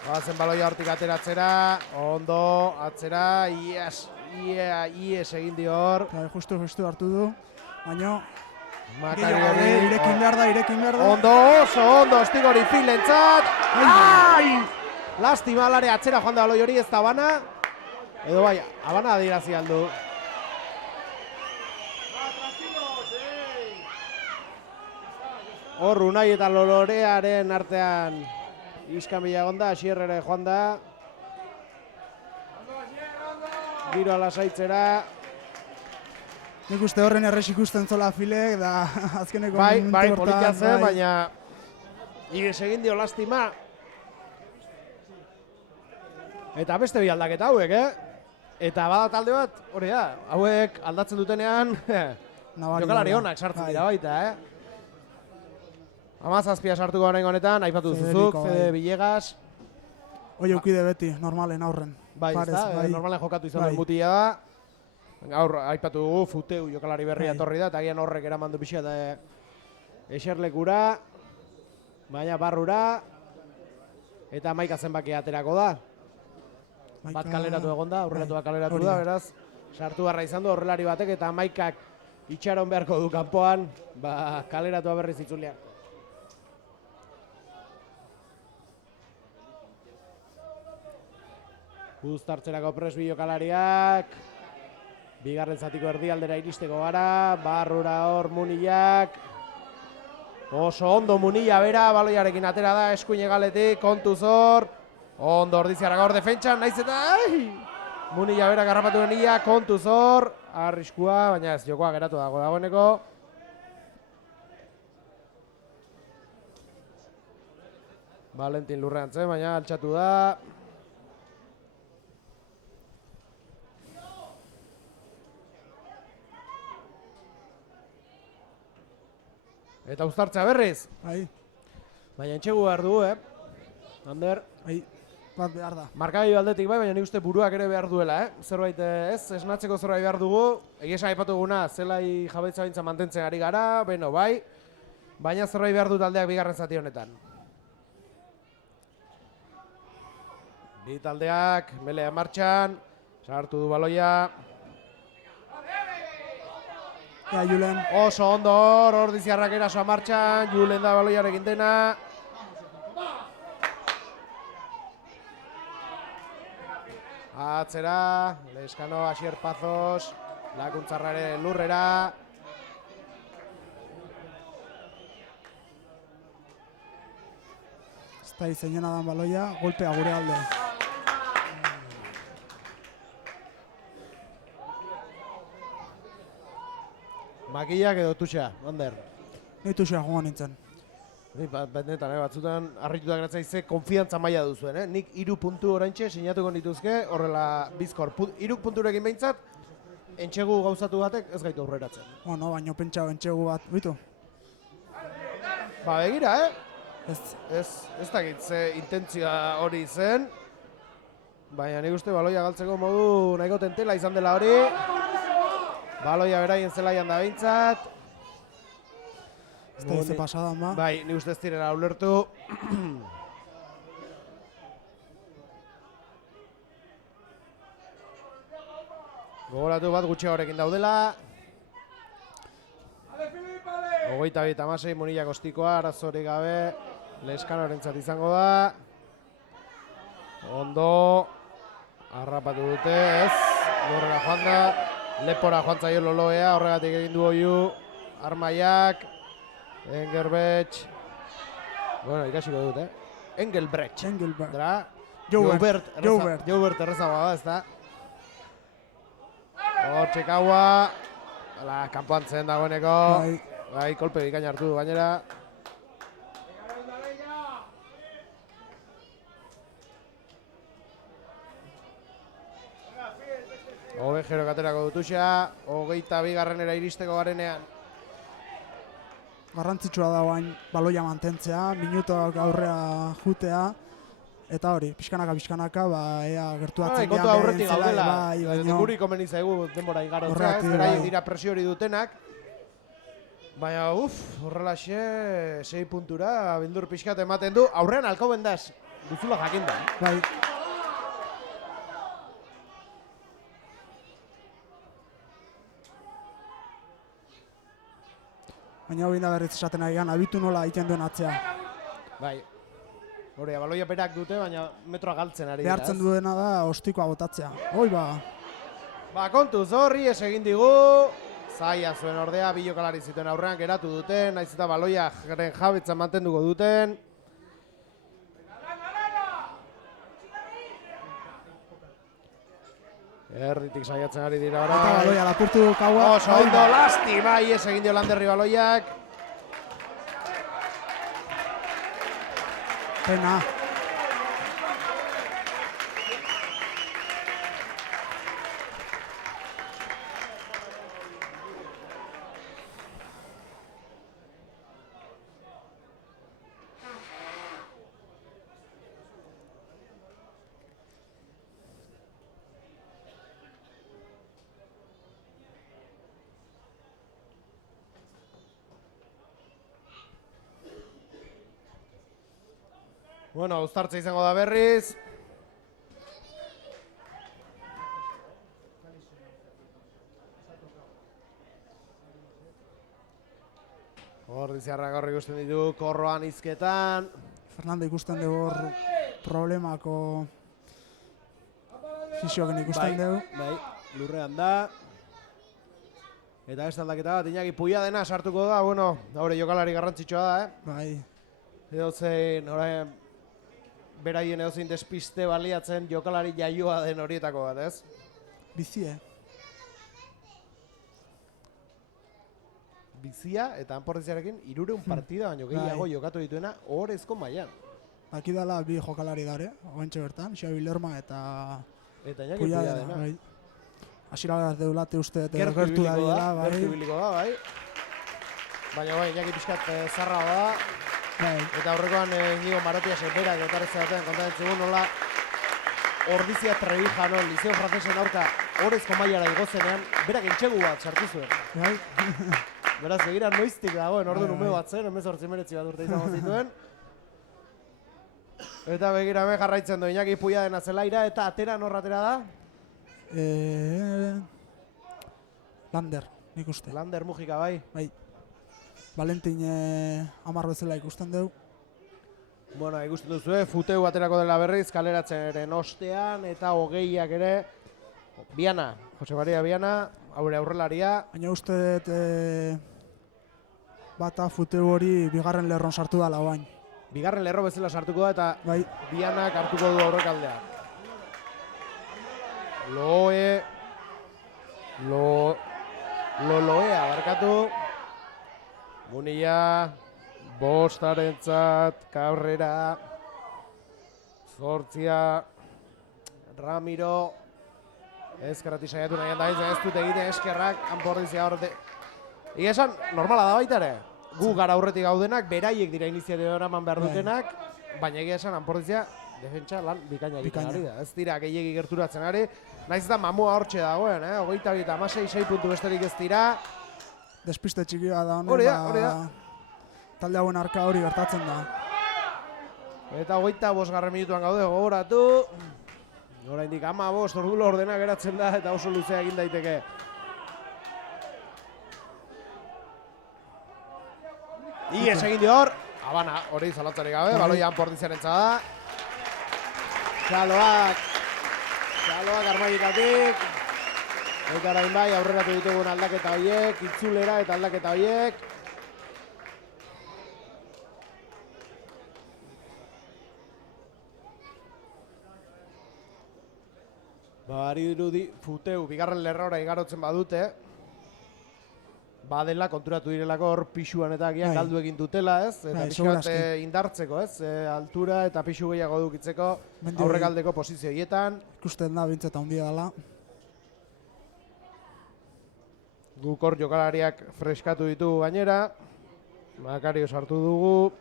Bazen baloia hortik ateratzera, ondo, atzera, ies egin dio hor. Justu hartu du, baina Makari hori. Irekin behar da. Ondo, oso ondo, Estigori filentzat. Ai! Lastima alare atzera joan da baloi hori ez da Habana. Edo bai, Habana adirazi aldu. Hor Unai eta Lolorearen artean iskanbila egon da, Asierrere joan da. Giro alasaitzera. Nik uste horren errez ikusten zola filek, da azkeneko Bai, politia zen, baina iges egin dio lastima. Eta beste bi aldaketa hauek, Eta bada talde bat, hori da, hauek aldatzen dutenean, jokalari honak sartzen dira baita, 17 sartuko oraingo honetan, aipatu zuzuk, Fede Villegas. Hoi eukide beti, normalen aurren. Bai, ez da, normalen jokatu izan duen mutila da. Gaur, aipatu dugu, Futeu jokalari berria etorri da, eta agian horrek eraman du pixia eta eserlekura, baina barrura, eta Maika zenbaki aterako da. Bat kaleratu egon da, aurrelatu kaleratu da, beraz, sartu barra izan du horrelari batek, eta Maikak itxaron beharko du kanpoan, kaleratua berriz itzulia. Uztartzerako presbi jokalariak. Bigarren zatiko erdialdera iristeko gara. Barrura hor Munillak. Oso ondo Munilla bera, baloiarekin atera da, eskuin egaletik, kontuz hor. Ondo Ordiziarrak hor defentsan, naiz eta... Munilla bera garrapatu denia, kontuz hor. Arriskua, baina ez jokoa geratu dagoeneko. Valentin lurrean zen, baina altxatu da. Eta uztartzea berriz. Bai, Baina entxegu behar dugu, Ander. bai, bat behar da. Markagai aldetik bai, baina nik uste buruak ere behar duela, Zerbait ez, esnatzeko zerbait behar dugu. Egia esan aipatu duguna, zelai jabetza bintza mantentzen ari gara, beno bai. Baina zerbait behar du taldeak bigarren zati honetan. Bi taldeak, melea martxan, sartu du baloia. Ja, Julen. Oso ondo, Ordiziarrak erasoa martxan, Julen da baloiarekin dena. Atzera, Leskano, Asier Pazos, Lakuntzarraren lurrera. Ez da izeinena dan baloia, golpea gure alde. Makillak edo tuxa, Ander. Ni tuxea joan nintzen. Benetan, batzutan harrituta geratzen ze konfiantza maila duzuen, Nik 3 puntu oraintxe sinatuko dituzke, horrela bizkor. 3 punturekin behintzat, entxegu gauzatu batek ez gaitu aurreratzen. Bueno, baino pentsau entxegu bat, bitu? Ba, begira, Ez, Ez dakit ze intentzia hori zen. Baina nik uste baloia galtzeko modu nahiko tentela izan dela hori. Baloia beraien zelaian da behintzat. ez da ize pasadan ba. Bai, nik uste ez direla ulertu. Gogoratu bat gutxiagorekin daudela. 22-16 Munilla Kostikoa, arazorik gabe. Leskanorentzat izango da. Ondo. Harrapatu dute, ez. Lurrera joan da. Lepora joan zaio Loloea, horregatik egin du oiu. Armaiak. Engelbrecht. Bueno, ikasiko dut, Engelbrecht. Engelbrecht. Dra. Joubert. Joubert errezagoa da, ez da. Hor txekaua. Kanpoan zen dagoeneko. Bai, kolpe bikain hartu du gainera. Ovejero katerako dutuxa, 22-garrenera iristeko garenean. Garrantzitsua da bain baloia mantentzea, minutoak aurrea jutea, eta hori, pixkanaka, ba, ea gertuatzen Kontu aurretik gaudela, baino. guri komeni zaigu denbora igarotzea, ez beraiek dira presio hori dutenak. Baina, horrelaxe 6 puntura bildur pixkat ematen du, aurrean alkoben daz, duzula jakinda. Bai. Baina hori da berriz esaten ari gana, abitu nola egiten duen atzea. Bai. Hori, baloia berak dute, baina metroa galtzen ari dira. Behartzen duena da ostikoa botatzea. Hoi ba. Ba, kontuz horri ez egin digu. Zaila zuen ordea, bi jokalari zituen aurrean geratu duten, naiz eta baloia jabetzan mantenduko duten. Erditik saiatzen ari dira Eta orain. baloia lapurtu kaua. Oso ondo, lasti, bai, ez egin dio Landerri baloiak. Pena. Bueno, uztartze izango da berriz. Ordiziarrak gaur ikusten ditu, korroan izketan. Fernando ikusten dugu hor problemako fisioken ikusten dugu. Bai, lurrean da. Eta ez aldaketa bat, Iñaki Puia dena sartuko da, bueno, hori jokalari garrantzitsua da, Bai. Edozein, orain, beraien edozein despiste baliatzen jokalari jaioa den horietako bat, ez? Bizie. Bizia eta Anpordiziarekin 300 partida baino gehiago jokatu dituena ohorezko mailan. Aki dala bi jokalari dare, oantxe bertan, Xabi Lerma eta Iñaki Puyadena. Puyadena. Bai. Asira deulate uste Gertu gertu da ibiliko dira, da, gertu ibiliko da, bai. Baina bai, Iñaki pixkat zarra da. Bai. Eta horrekoan Inigo Marotia seperak etarrez batean kontatzen zugun nola Ordizia Trebijano, Liceo Francesen aurka orezko mailara igozenean, berak entxegu bat sartu zuen. Bai. Beraz, begira noiztik dagoen, ordu Bai, nume bai. bat zen, 18 bat urte izango zituen. Eta begira hemen jarraitzen du Iñaki Puyadena zelaira, eta atera norra atera da? Lander, nik uste. Lander Mujika bai. Bai. Valentin 10 bezala ikusten dugu. Bueno, ikusten duzu, futeu aterako dela berriz, kaleratzen ostean, eta hogeiak ere, Biana, Jose Maria Biana, aurrelaria. Baina uste dut bata futeu hori bigarren lerron sartu dala bain. Bigarren lerro bezala sartuko da, eta Bai. Bianak hartuko du aurrekaldea. Loloea barkatu. Munilla, bostarentzat, Cabrera, Zortzia, Ramiro, ezkerrati saiatu nahian da ez dut egiten eskerrak, Anpordizia horrete. Egia esan, normala da baita ere. Gu gara aurretik gaudenak, beraiek dira iniziatiba eraman behar dutenak, baina egia esan Anpordizia defentsa lan bikaina egiten ari da. Ez dira gehiegi gerturatzen ari, naiz eta mamua hortxe dagoen, 22 eta 6 puntu besterik ez dira. Despiste txikia da honen, Hori da. Talde hauen arka hori gertatzen da. Eta 25 minutuan gaude gogoratu. Oraindik 15 ordu ordena geratzen da eta oso luzea egin daiteke. Ies egin dior. Habana, hori zalantzarik gabe, baloia Anpordiziarentzat da. Txaloak armaikatik. Eta orain bai, aurreratu ditugun aldaketa horiek, itzulera eta aldaketa horiek. Bari dirudi futeu, bigarren lerrora igarotzen badute. Badela konturatu direlako hor pixuan eta agian galdu egin dutela, ez? Eta pixkat indartzeko, ez? Altura eta pixu gehiago dukitzeko aurrekaldeko posizioietan. Ikusten da bintzeta handia dela. Guk hor jokalariak freskatu ditugu gainera. Makario sartu dugu.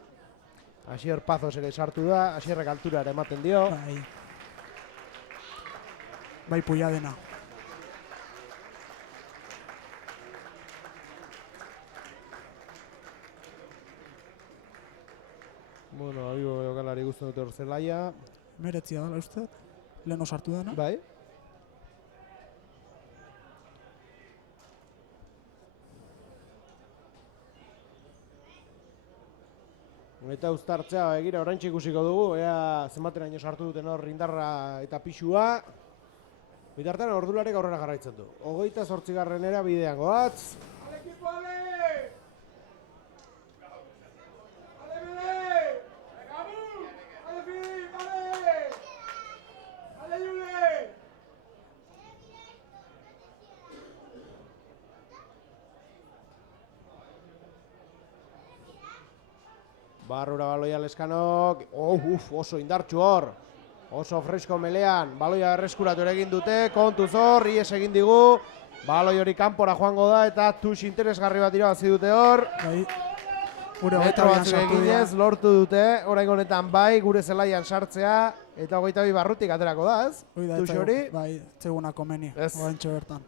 Asier Pazos ere sartu da. Asierrek altura ere ematen dio. Bai Puyadena. Bueno, abigo jokalari guztien dute hor zelaia. Meretzia dela uste, leheno sartu dena. Bai. Eta uztartzea, egira oraintxe ikusiko dugu, ea zenbateraino sartu duten hor indarra eta pixua. Bitartean ordularek aurrera jarraitzen du. 28. bidean goatz. Barrura baloia Leskanok, oso indartxu hor, oso fresko melean, baloia erreskuratu ere egin dute, kontuz hor, ies egin digu, baloi hori kanpora joango da eta tux interesgarri bat irabazi dute hor. Metro batzuk eginez, lortu dute, orain honetan bai, gure zelaian sartzea, eta 22 barrutik aterako da, ez? Tux hori? Bai, txeguna komeni, oraintxe bertan.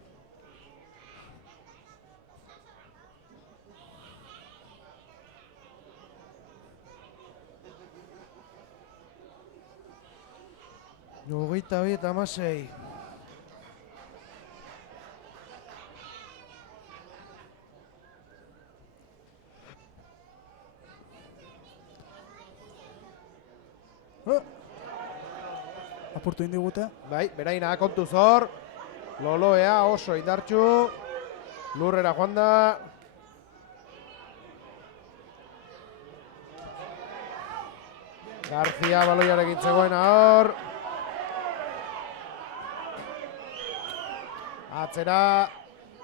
Hogeita bi eta 16. Apurtu indigute. Bai, beraina kontuz hor. Loloea oso indartxu. Lurrera joan da. García baloiarekin zegoena hor. Atzera,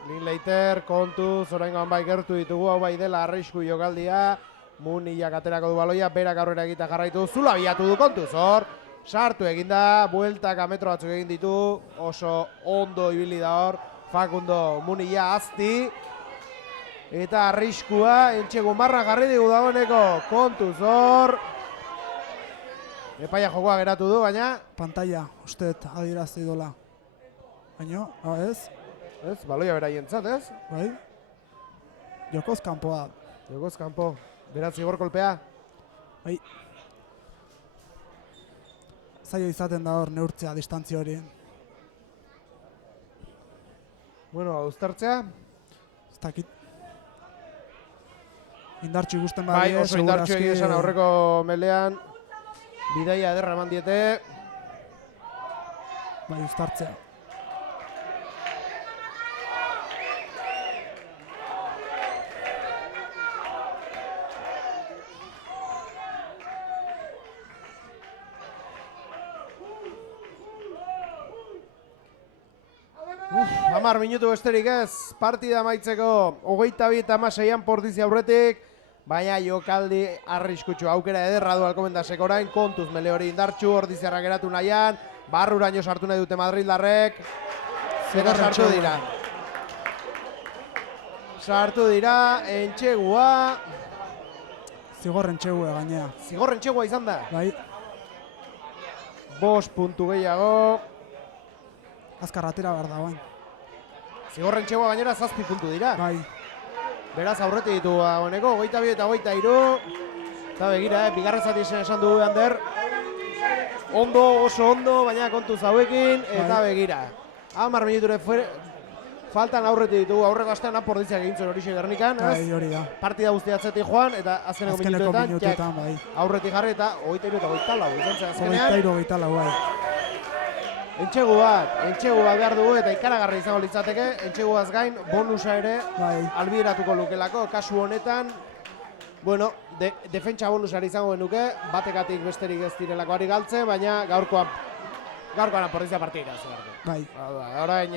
Linleiter, kontuz, oraingoan bai gertu ditugu, hau bai dela arrisku jokaldia. Muniak aterako du baloia, berak aurrera egita jarraitu, Zula bilatu du kontuz, hor. Sartu eginda, bueltak ametro batzuk egin ditu, oso ondo ibili da hor. Facundo Munilla azti. Eta arriskua, Entxegu marra jarri digu dagoeneko, kontuz hor. Epaia jokoa geratu du, baina... Pantalla, usteet adierazte idola. Baina, ez? Ez, baloia beraientzat, ez? Bai? Jokoz kanpoa. Jokoz kanpo, berat zigor kolpea. Bai. Zaila izaten da hor neurtzea distantzia hori. Bueno, uztartzea. Ez dakit. Indartxu ikusten Bai, badie, oso indartxu egin esan aurreko melean. Bidaia ederra eman diete. Bai, uztartzea. Hamar minutu besterik ez, partida amaitzeko 22-16 Portizi aurretik, baina jokaldi arriskutsu aukera ederra du Alkomendasek orain, kontuz mele hori indartxu, Ordiziarrak geratu nahian, barruraino sartu nahi dute Madrildarrek, eta sartu dira. Sartu dira, Entxegua. Zigor Entxegua gainea. Zigor Entxegua izan da. Bai. 5 puntu gehiago. Azkar atera behar da, bain. Zigor Entxegua gainera 7 puntu dira. Bai. Beraz aurretik ditu honeko, 22 eta 23. Eta begira, bigarren zati esan du Ander. Ondo, oso ondo, baina kontuz hauekin, eta begira. 10 minuture faltan aurretik ditugu, aurreko astean Pordiziak egin zuen horixe Gernikan. Bai, hori da. Partida guzti atzetik joan, eta azkeneko minutuetan, bai. Aurretik jarri eta 23 eta 24 izan zen azkenean. 23-24, bai. Entxegu bat behar dugu eta ikaragarri izango litzateke, Entxeguaz gain bonusa ere albideratuko lukelako, kasu honetan, bueno, defentsa bonusari izango genuke, batekatik besterik ez direlakoari galtzen, baina gaurkoan Portizia partida irazu behar du. Bai. Orain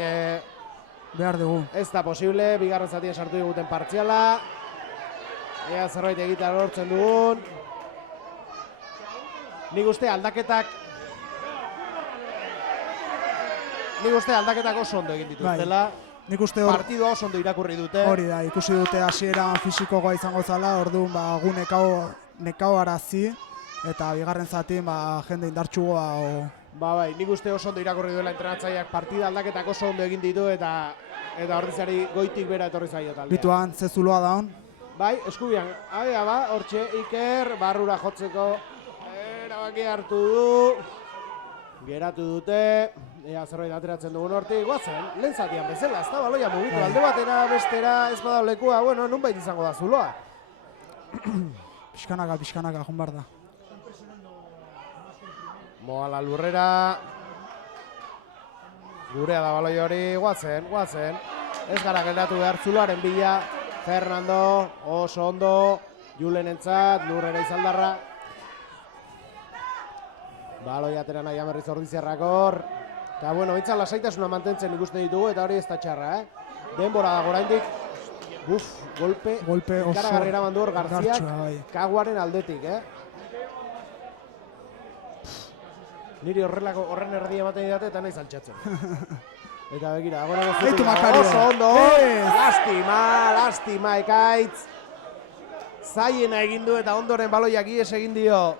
behar dugu. ez da posible, bigarren zatien sartu diguten partziala, ea zerbait egitea lortzen dugun. Nik uste aldaketak oso ondo egin dituztela. Nik uste hor... Partidua oso ondo irakurri dute. Hori da, ikusi dute hasieran fisikoa izango zala, orduan gu nekao arazi, eta bigarren zatin jende indartxugoa. Bai, nik uste oso ondo irakurri duela entrenatzaileak partida aldaketak oso ondo egin ditu eta Ordiziari goitik bera etorri zaio taldea. Bituan, ze zuloa da hon? Bai, eskubian, abea ba, hortxe Iker, barrura jotzeko erabaki hartu du. Geratu dute, ea zerbait ateratzen dugun hortik, guazen, lehen zatian bezala, ez da baloia mugitu, alde batera, bestera, ez badau lekua, bueno, nunbait izango da zuloa. Pixkanaka, joan behar da. Moala lurrera. Gurea da baloi hori, guazen. Ez gara geratu behar zuloaren bila. Fernando, oso ondo, Julenentzat, lurrera izaldarra. Baloi atera nahi amerriz Ordiziarrak hor. Eta bueno, bintzan lasaitasuna mantentzen ikuste ditugu eta hori ez da txarra, Denbora dago oraindik. Golpe oso ikaragarri eraman du hor Garziak Kaguaren aldetik, Niri horren erdi ematen didate eta nahi zaltxatzen. Eta begira, dagoeneko zutu oso ondo. Lastima, Ekaitz. Zaiena egin du eta ondoren baloiak ies egin dio.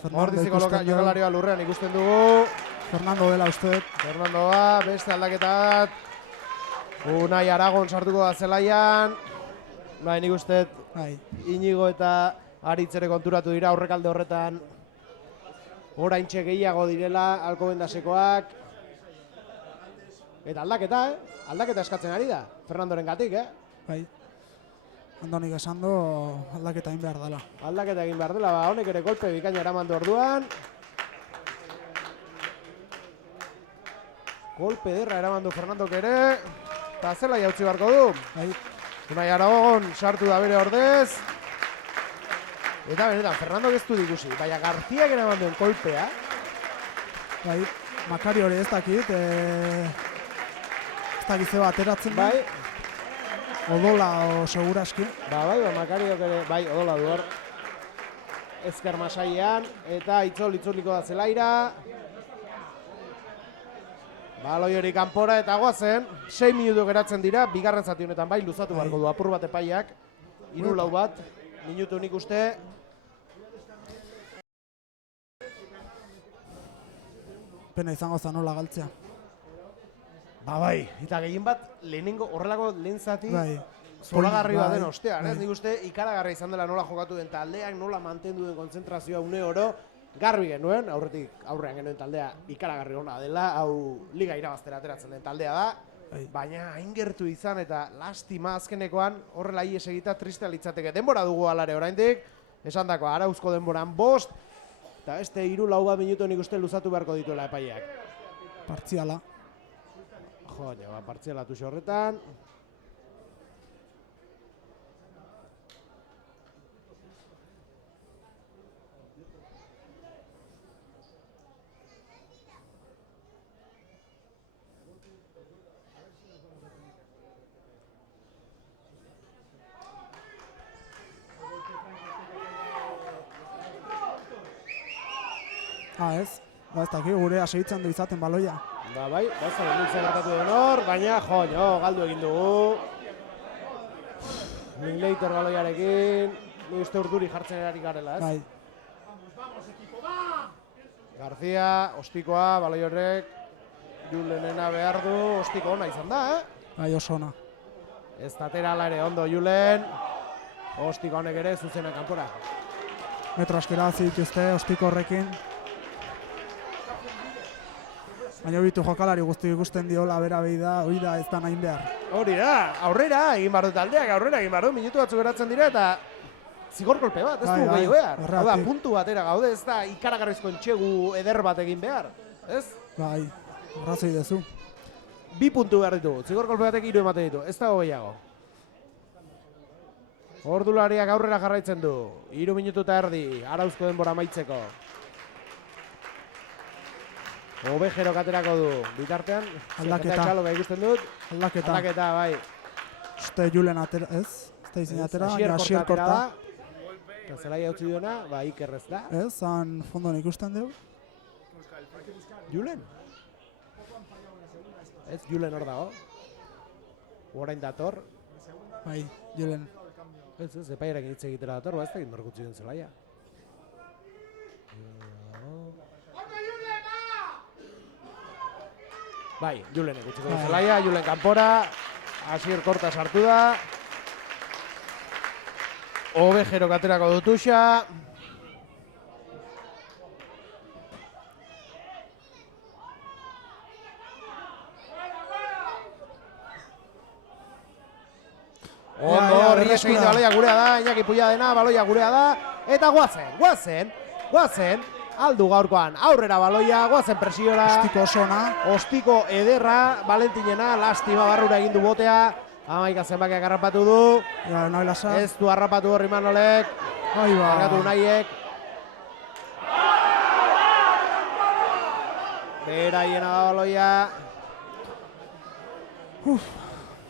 Ordiziko jokalarioa lurrean ikusten dugu. Fernando dela uste. Fernandoa, beste aldaketat. Unai Aragon sartuko da zelaian. Bai, nik uste Inigo eta Aritzere konturatu dira aurrekalde horretan. Oraintxe gehiago direla Alkobendasekoak. Eta aldaketa, aldaketa eskatzen ari da. Fernandoren gatik, Bai. Andonik esan du aldaketa egin behar dela. Aldaketa egin behar dela, honek ere golpe bikaina eramandu orduan. Golpe derra eramandu Fernandok ere. Eta zela jautzi beharko du. Unai Aragon sartu da bere ordez. Eta benetan, Fernandok ez du dikusi. Baina Garziak eramanduen kolpea. Bai, Makari hori ez dakit. Ez dakit zeba ateratzen da. Bai. Odola o seguraski. Bai, Makariok ere, bai, odola du hor. Ezker masailean, eta itzuliko da zelaira. Baloi hori kanpora eta goazen, 6 minutu geratzen dira, bigarren zati honetan bai, luzatu beharko du apur bat epaiak. 3-4 bat, minutu nik uste. Pena izango zen nola galtzea. Bai, eta gehien bat, lehenengo horrelako lehen zati, Bai. zoragarri bat den Bai, ostean, ez? bai. Nik uste ikaragarri izan dela nola jokatu den taldeak, nola mantendu den kontzentrazioa une oro, garbi genuen, aurrean genuen taldea ikaragarri ona dela, hau liga irabaztera ateratzen den taldea da, Bai. baina hain gertu izan eta lastima azkenekoan horrela ies egita tristea litzateke. Denbora dugu alare oraindik, esandako Arauzko denboran 5, eta beste 3-4 bat minutu nik uste luzatu beharko dituela epaiak. Partziala. Jo, partziala tuxo horretan. Ez. Ba, ez dakik, gure asegitzen du izaten baloia. Bai, ez da zer gertatu den hor, baina galdu egin dugu. Linklater baloiarekin, ni uste urduri jartzen erarik garela, ez? Bai. García, ostikoa, baloi horrek, Julenena behar du, ostiko ona izan da, Bai, oso ona. Ez tatera ala ere ondo Julen, ostiko honek ere zuzena kanpora. Metro askera dituzte, ostiko horrekin. Baina bitu jokalari guzti ikusten diola bera behi da, hori da ez da nahin behar. Hori da, aurrera egin behar du taldeak, aurrera egin behar du, minutu batzuk geratzen dira eta zigor kolpe bat, ez Bai, du bai, gehiago behar. Hau da, horregatik. puntu batera gaude, ez da ikaragarrizko entxegu eder bat egin behar, ez? Bai, arrazoi dezu. 2 puntu behar ditugu, zigor kolpe batek 3 ematen ditu, ez dago gehiago. Ordulariak aurrera jarraitzen du, 3 minutu eta erdi, Arauzko denbora amaitzeko. Obejerok aterako du, bitartean, Aldaketa. Txaloka ikusten dut. Aldaketa. Aldaketa, bai. Uste Julen atera, ez? Ez da izin atera, baina Asier korta korta. da. Eta zelaia utzi duena, ba, Iker ez da. Ez, han fondon ikusten dugu. Julen? Ez, Julen hor dago. Orain dator. Bai, Julen. Ez, epaiarekin hitz egitera dator, ba, ez da egin norkutzi den zelaia. Bai, Julenek utziko du zelaia, Julen kanpora, Asier korta sartu da. Obejerok aterako du tuxa. Ondo, horri esegin baloia gurea da, Iñaki Pulladena, baloia gurea da, eta guazen, aldu gaurkoan, aurrera baloia, guazen presiora. Ostiko oso ona. Ostiko ederra, Valentinena, lastima barrura egin du botea, Amaika zenbakiak harrapatu du, Ja, nahi lasa. ez du harrapatu hor Imanolek, Ai ba. kargatu nahiek. Beraiena da baloia.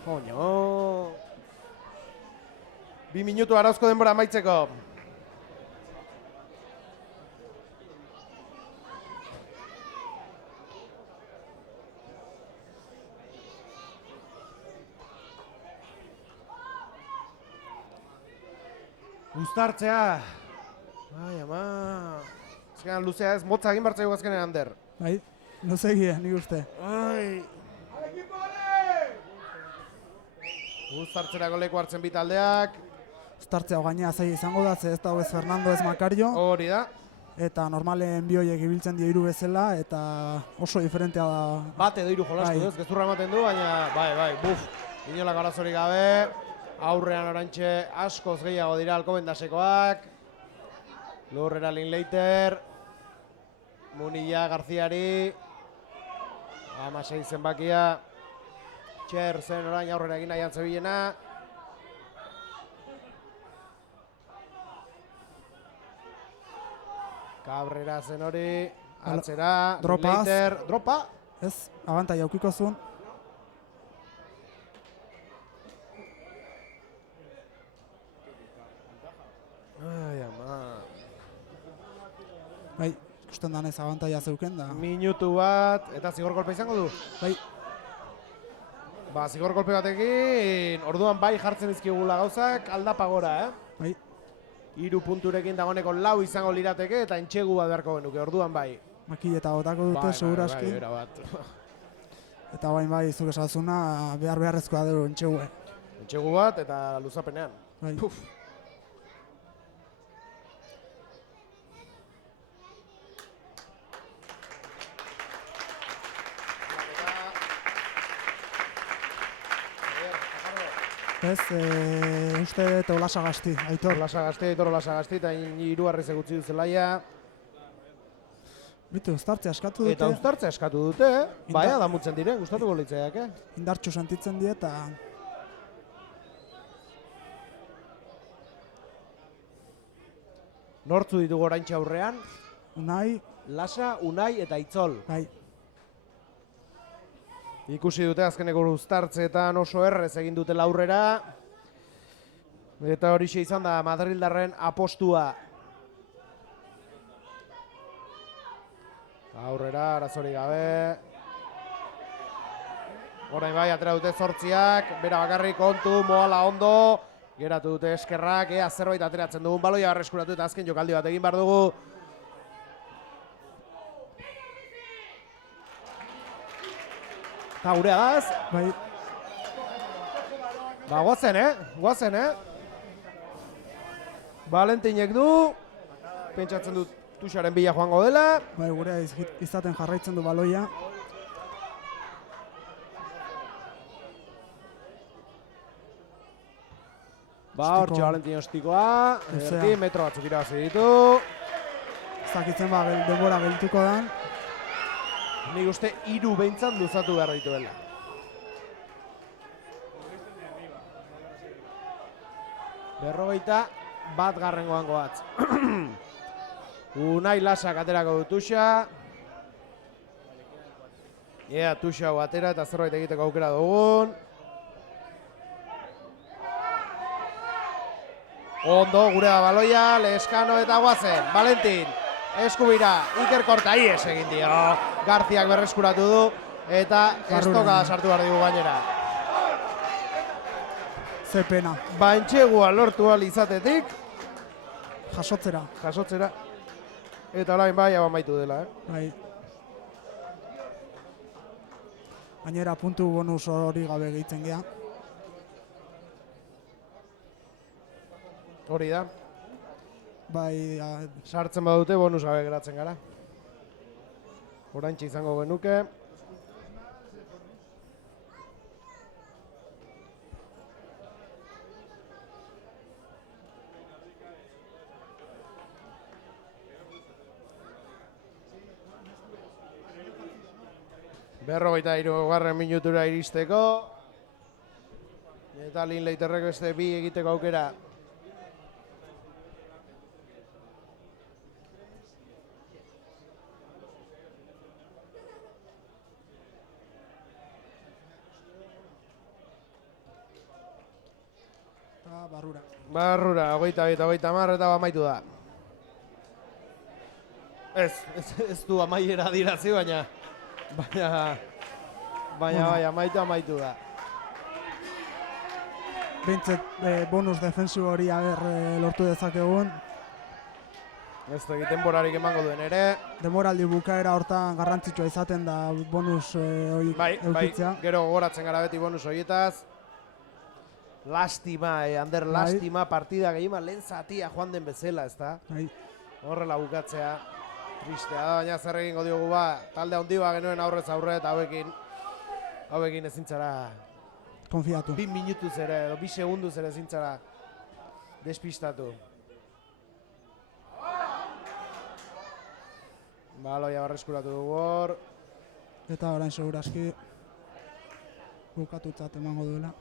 Joño. 2 minutu Arauzko denbora amaitzeko. Uztartzea. Ai, ama. Azkenan luzea ez, motza egin bartzaigu azkenean Ander. Bai, luzegia, nik uste. Ai. Uztartzerako leku hartzen bi taldeak. Uztartzea gainea zaila izango da, ze ez dago ez Fernando ez Makario. Hori da. Eta normalen bi horiek ibiltzen dio 3 bezala, eta oso diferentea da. Bat edo 3 jolastu Bai. duz, gezurra ematen du, baina bai, buf. Inolak arazorik gabe. Aurrean orantxe askoz gehiago dira Alcobendasekoak. Lurrera Linklater. Munilla Garziari. 16 zenbakia. Txer zen orain aurrera egin nahian zebilena. Cabrera zen hori. Atzera. Dropaz. Linklater. Dropa. Ez, abantai aukiko zuen. Bai, ikusten danez abantaia zeuken da. Minutu bat, eta zigor kolpe izango du? Bai, Ba, zigor kolpe batekin, orduan bai jartzen izkigula gauzak, aldapa gora, bai. 3 punturekin dagoeneko 4 izango lirateke, eta entxegu bat beharko genuke, orduan bai. Maki eta botako dute seguraski. Bai, erabat. Eta bain bai, zuk esazuna beharrezkoa dugu entxegue. Entxegu bat, eta luzapenean. Bai. Puf. Ez, uste dut Olasagasti, Aitor. Aitor Olasagasti, eta 3 harrezek utzi du zelaia. Bitu, uztartzea eskatu dute. Eta uztartzea eskatu dute, baina damutzen dire, gustatuko litzaiak, Indartxu sentitzen die eta... Nortzu ditugu oraintxe aurrean? Unai. Lasa, Unai eta Itzol. Bai. Ikusi dute azkeneko uztartzeetan oso errez egin dutela aurrera. Eta horixe izan da Madrildarren apostua. Aurrera, arazorik gabe. Orain bai, atera dute 8ak, bera bakarrik kontu, moala ondo. Geratu dute eskerrak, zerbait ateratzen dugun baloia berreskuratu eta azken jokaldi bat egin behar dugu. Eta gurea gaz. Bai. Ba, guazen, Valentinek du. Pentsatzen dut Tuxaren bila joango dela. Bai, gurea izaten jarraitzen du baloia. Ba, hortxe Valentin ostikoa. Metro batzuk irabazi ditu. Zakitzen ba, denbora geldituko dan. Nik uste 3 behintzat luzatu behar dituela. Berrogeita bat garrengoan goatz. Unai Lasak aterako du Tuxa. Tuxa atera eta zerbait egiteko aukera dugun. Ondo, gure da baloia, Leskano eta guazen. Valentin, eskubira, Iker Korta ies egin dio. Garziak berreskuratu du eta estoka sartu behar digu gainera. Ze pena. Bantxegua lortu ahal izatetik. Jasotzera. Eta orain bai, abamaitu dela, Bai. Gainera puntu bonus hori gabe gehitzen gea. Hori da. Bai, sartzen badute bonus gabe geratzen gara. Oraintxe izango genuke. Berrogeita 3 minutura iristeko. Eta Linleiterrek beste 2 egiteko aukera. Barrura, 22-30 eta amaitu da. Ez du amaiera dirazi, baina amaitu da. Bintzet bonus defensibo hori lortu dezakegun. Ez da egiten borarik emango duen ere. Demoraldi bukaera hortan garrantzitsua izaten da bonus hori eukitzea. Gero gogoratzen gara beti bonus horietaz. Lastima, Ander, lastima, partida gehiago lehen zatia joan den bezala, ez da? Horrela bukatzea, tristea da, baina zer egingo diogu ba, talde handi ba genuen aurrez aurre eta hauekin ezintzara konfiatu. 2 minutuz ere, edo 2 segunduz ere ezintzara despistatu. Baloia barreskuratu dugu hor. Eta orain seguraski bukatutzat emango duela.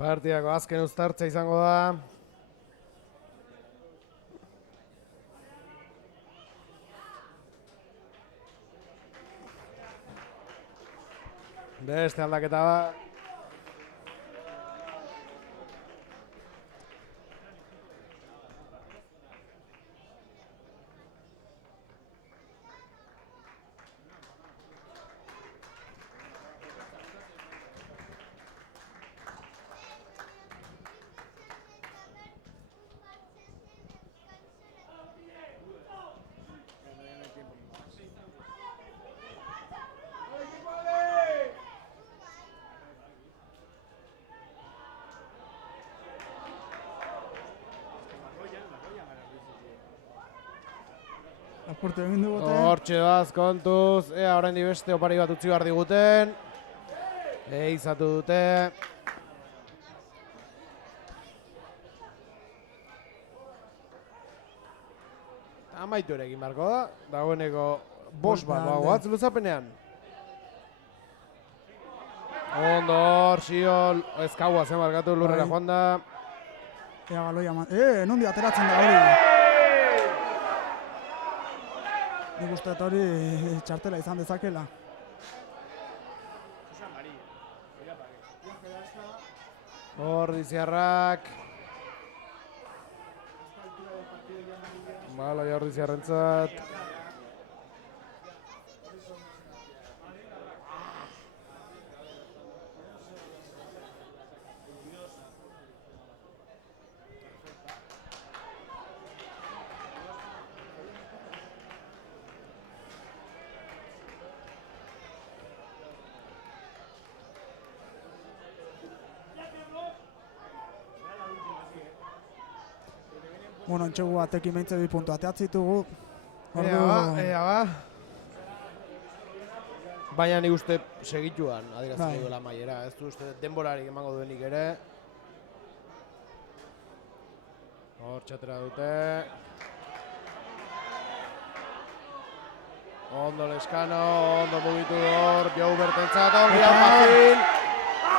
Partidako azken uztartza izango da. Beste aldaketa bat. Apurte egin dugute. Hortxe baz, kontuz. Ea, orain beste opari bat utzi behar diguten. Izatu dute. Amaitu ere egin barko da. Dagoeneko bost bat bagoatz luzapenean. Ondo hor, Xiol. Ezkaua zen barkatu lurrera joan da. Ea galoia man. Nondi ateratzen da hori. Nik uste hori txartela izan dezakela. Hor diziarrak. Bala, hor diziarrentzat. Bueno, entxegu batekin behintze 2 puntu ateatzitugu. Ea ba. Baina nik uste segituan adierazten duela maiera. Ez du uste denborarik emango duenik ere. Hor txatera dute. Ondo Leskano, ondo mugitu hor, Jou Bertentzat, ongi Fil.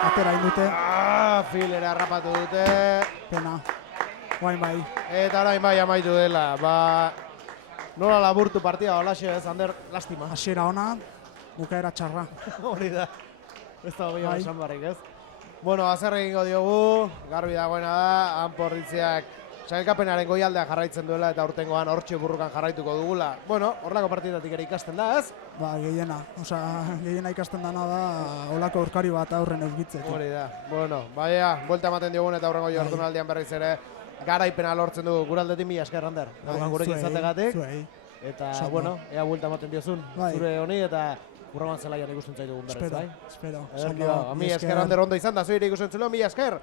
Atera indute. Fil ere harrapatu dute. Pena. Guain bai. Eta orain bai amaitu dela. Nola laburtu partida holaxe ez, Ander, lastima. Hasiera ona, bukaera txarra. Hori da. Ez da hori esan barrik ez. Bueno, azer egingo diogu, garbi dagoena da, Anporritziak sailkapenaren goialdea jarraitzen duela eta urtengoan hortxe burrukan jarraituko dugula. Bueno, horlako partidatik ere ikasten da ez? Gehiena. Gehiena ikasten dana da olako aurkari bat aurren eukitzeko. Hori da. Bueno, baina, buelta ematen diogun eta aurrengo jardunaldian berriz ere garaipena lortzen dugu guraldetik mila esker, Ander. Gurekin izategatik. Eta, bueno, ea buelta ematen diozun zure honi eta Urraman zelaian ikusten zaidugun berriz, bai? Espero. Mila esker, Ander, ondo izan da, zuire ikusten zuelo, mila esker.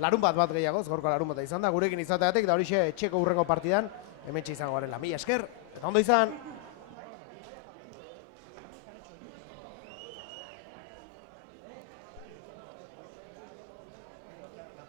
Larun bat gehiagoz, gaurko larun bat izan da, gurekin izategatik, da horixe etxeko urrengo partidan, hementxe izango garela, mila esker, eta ondo izan.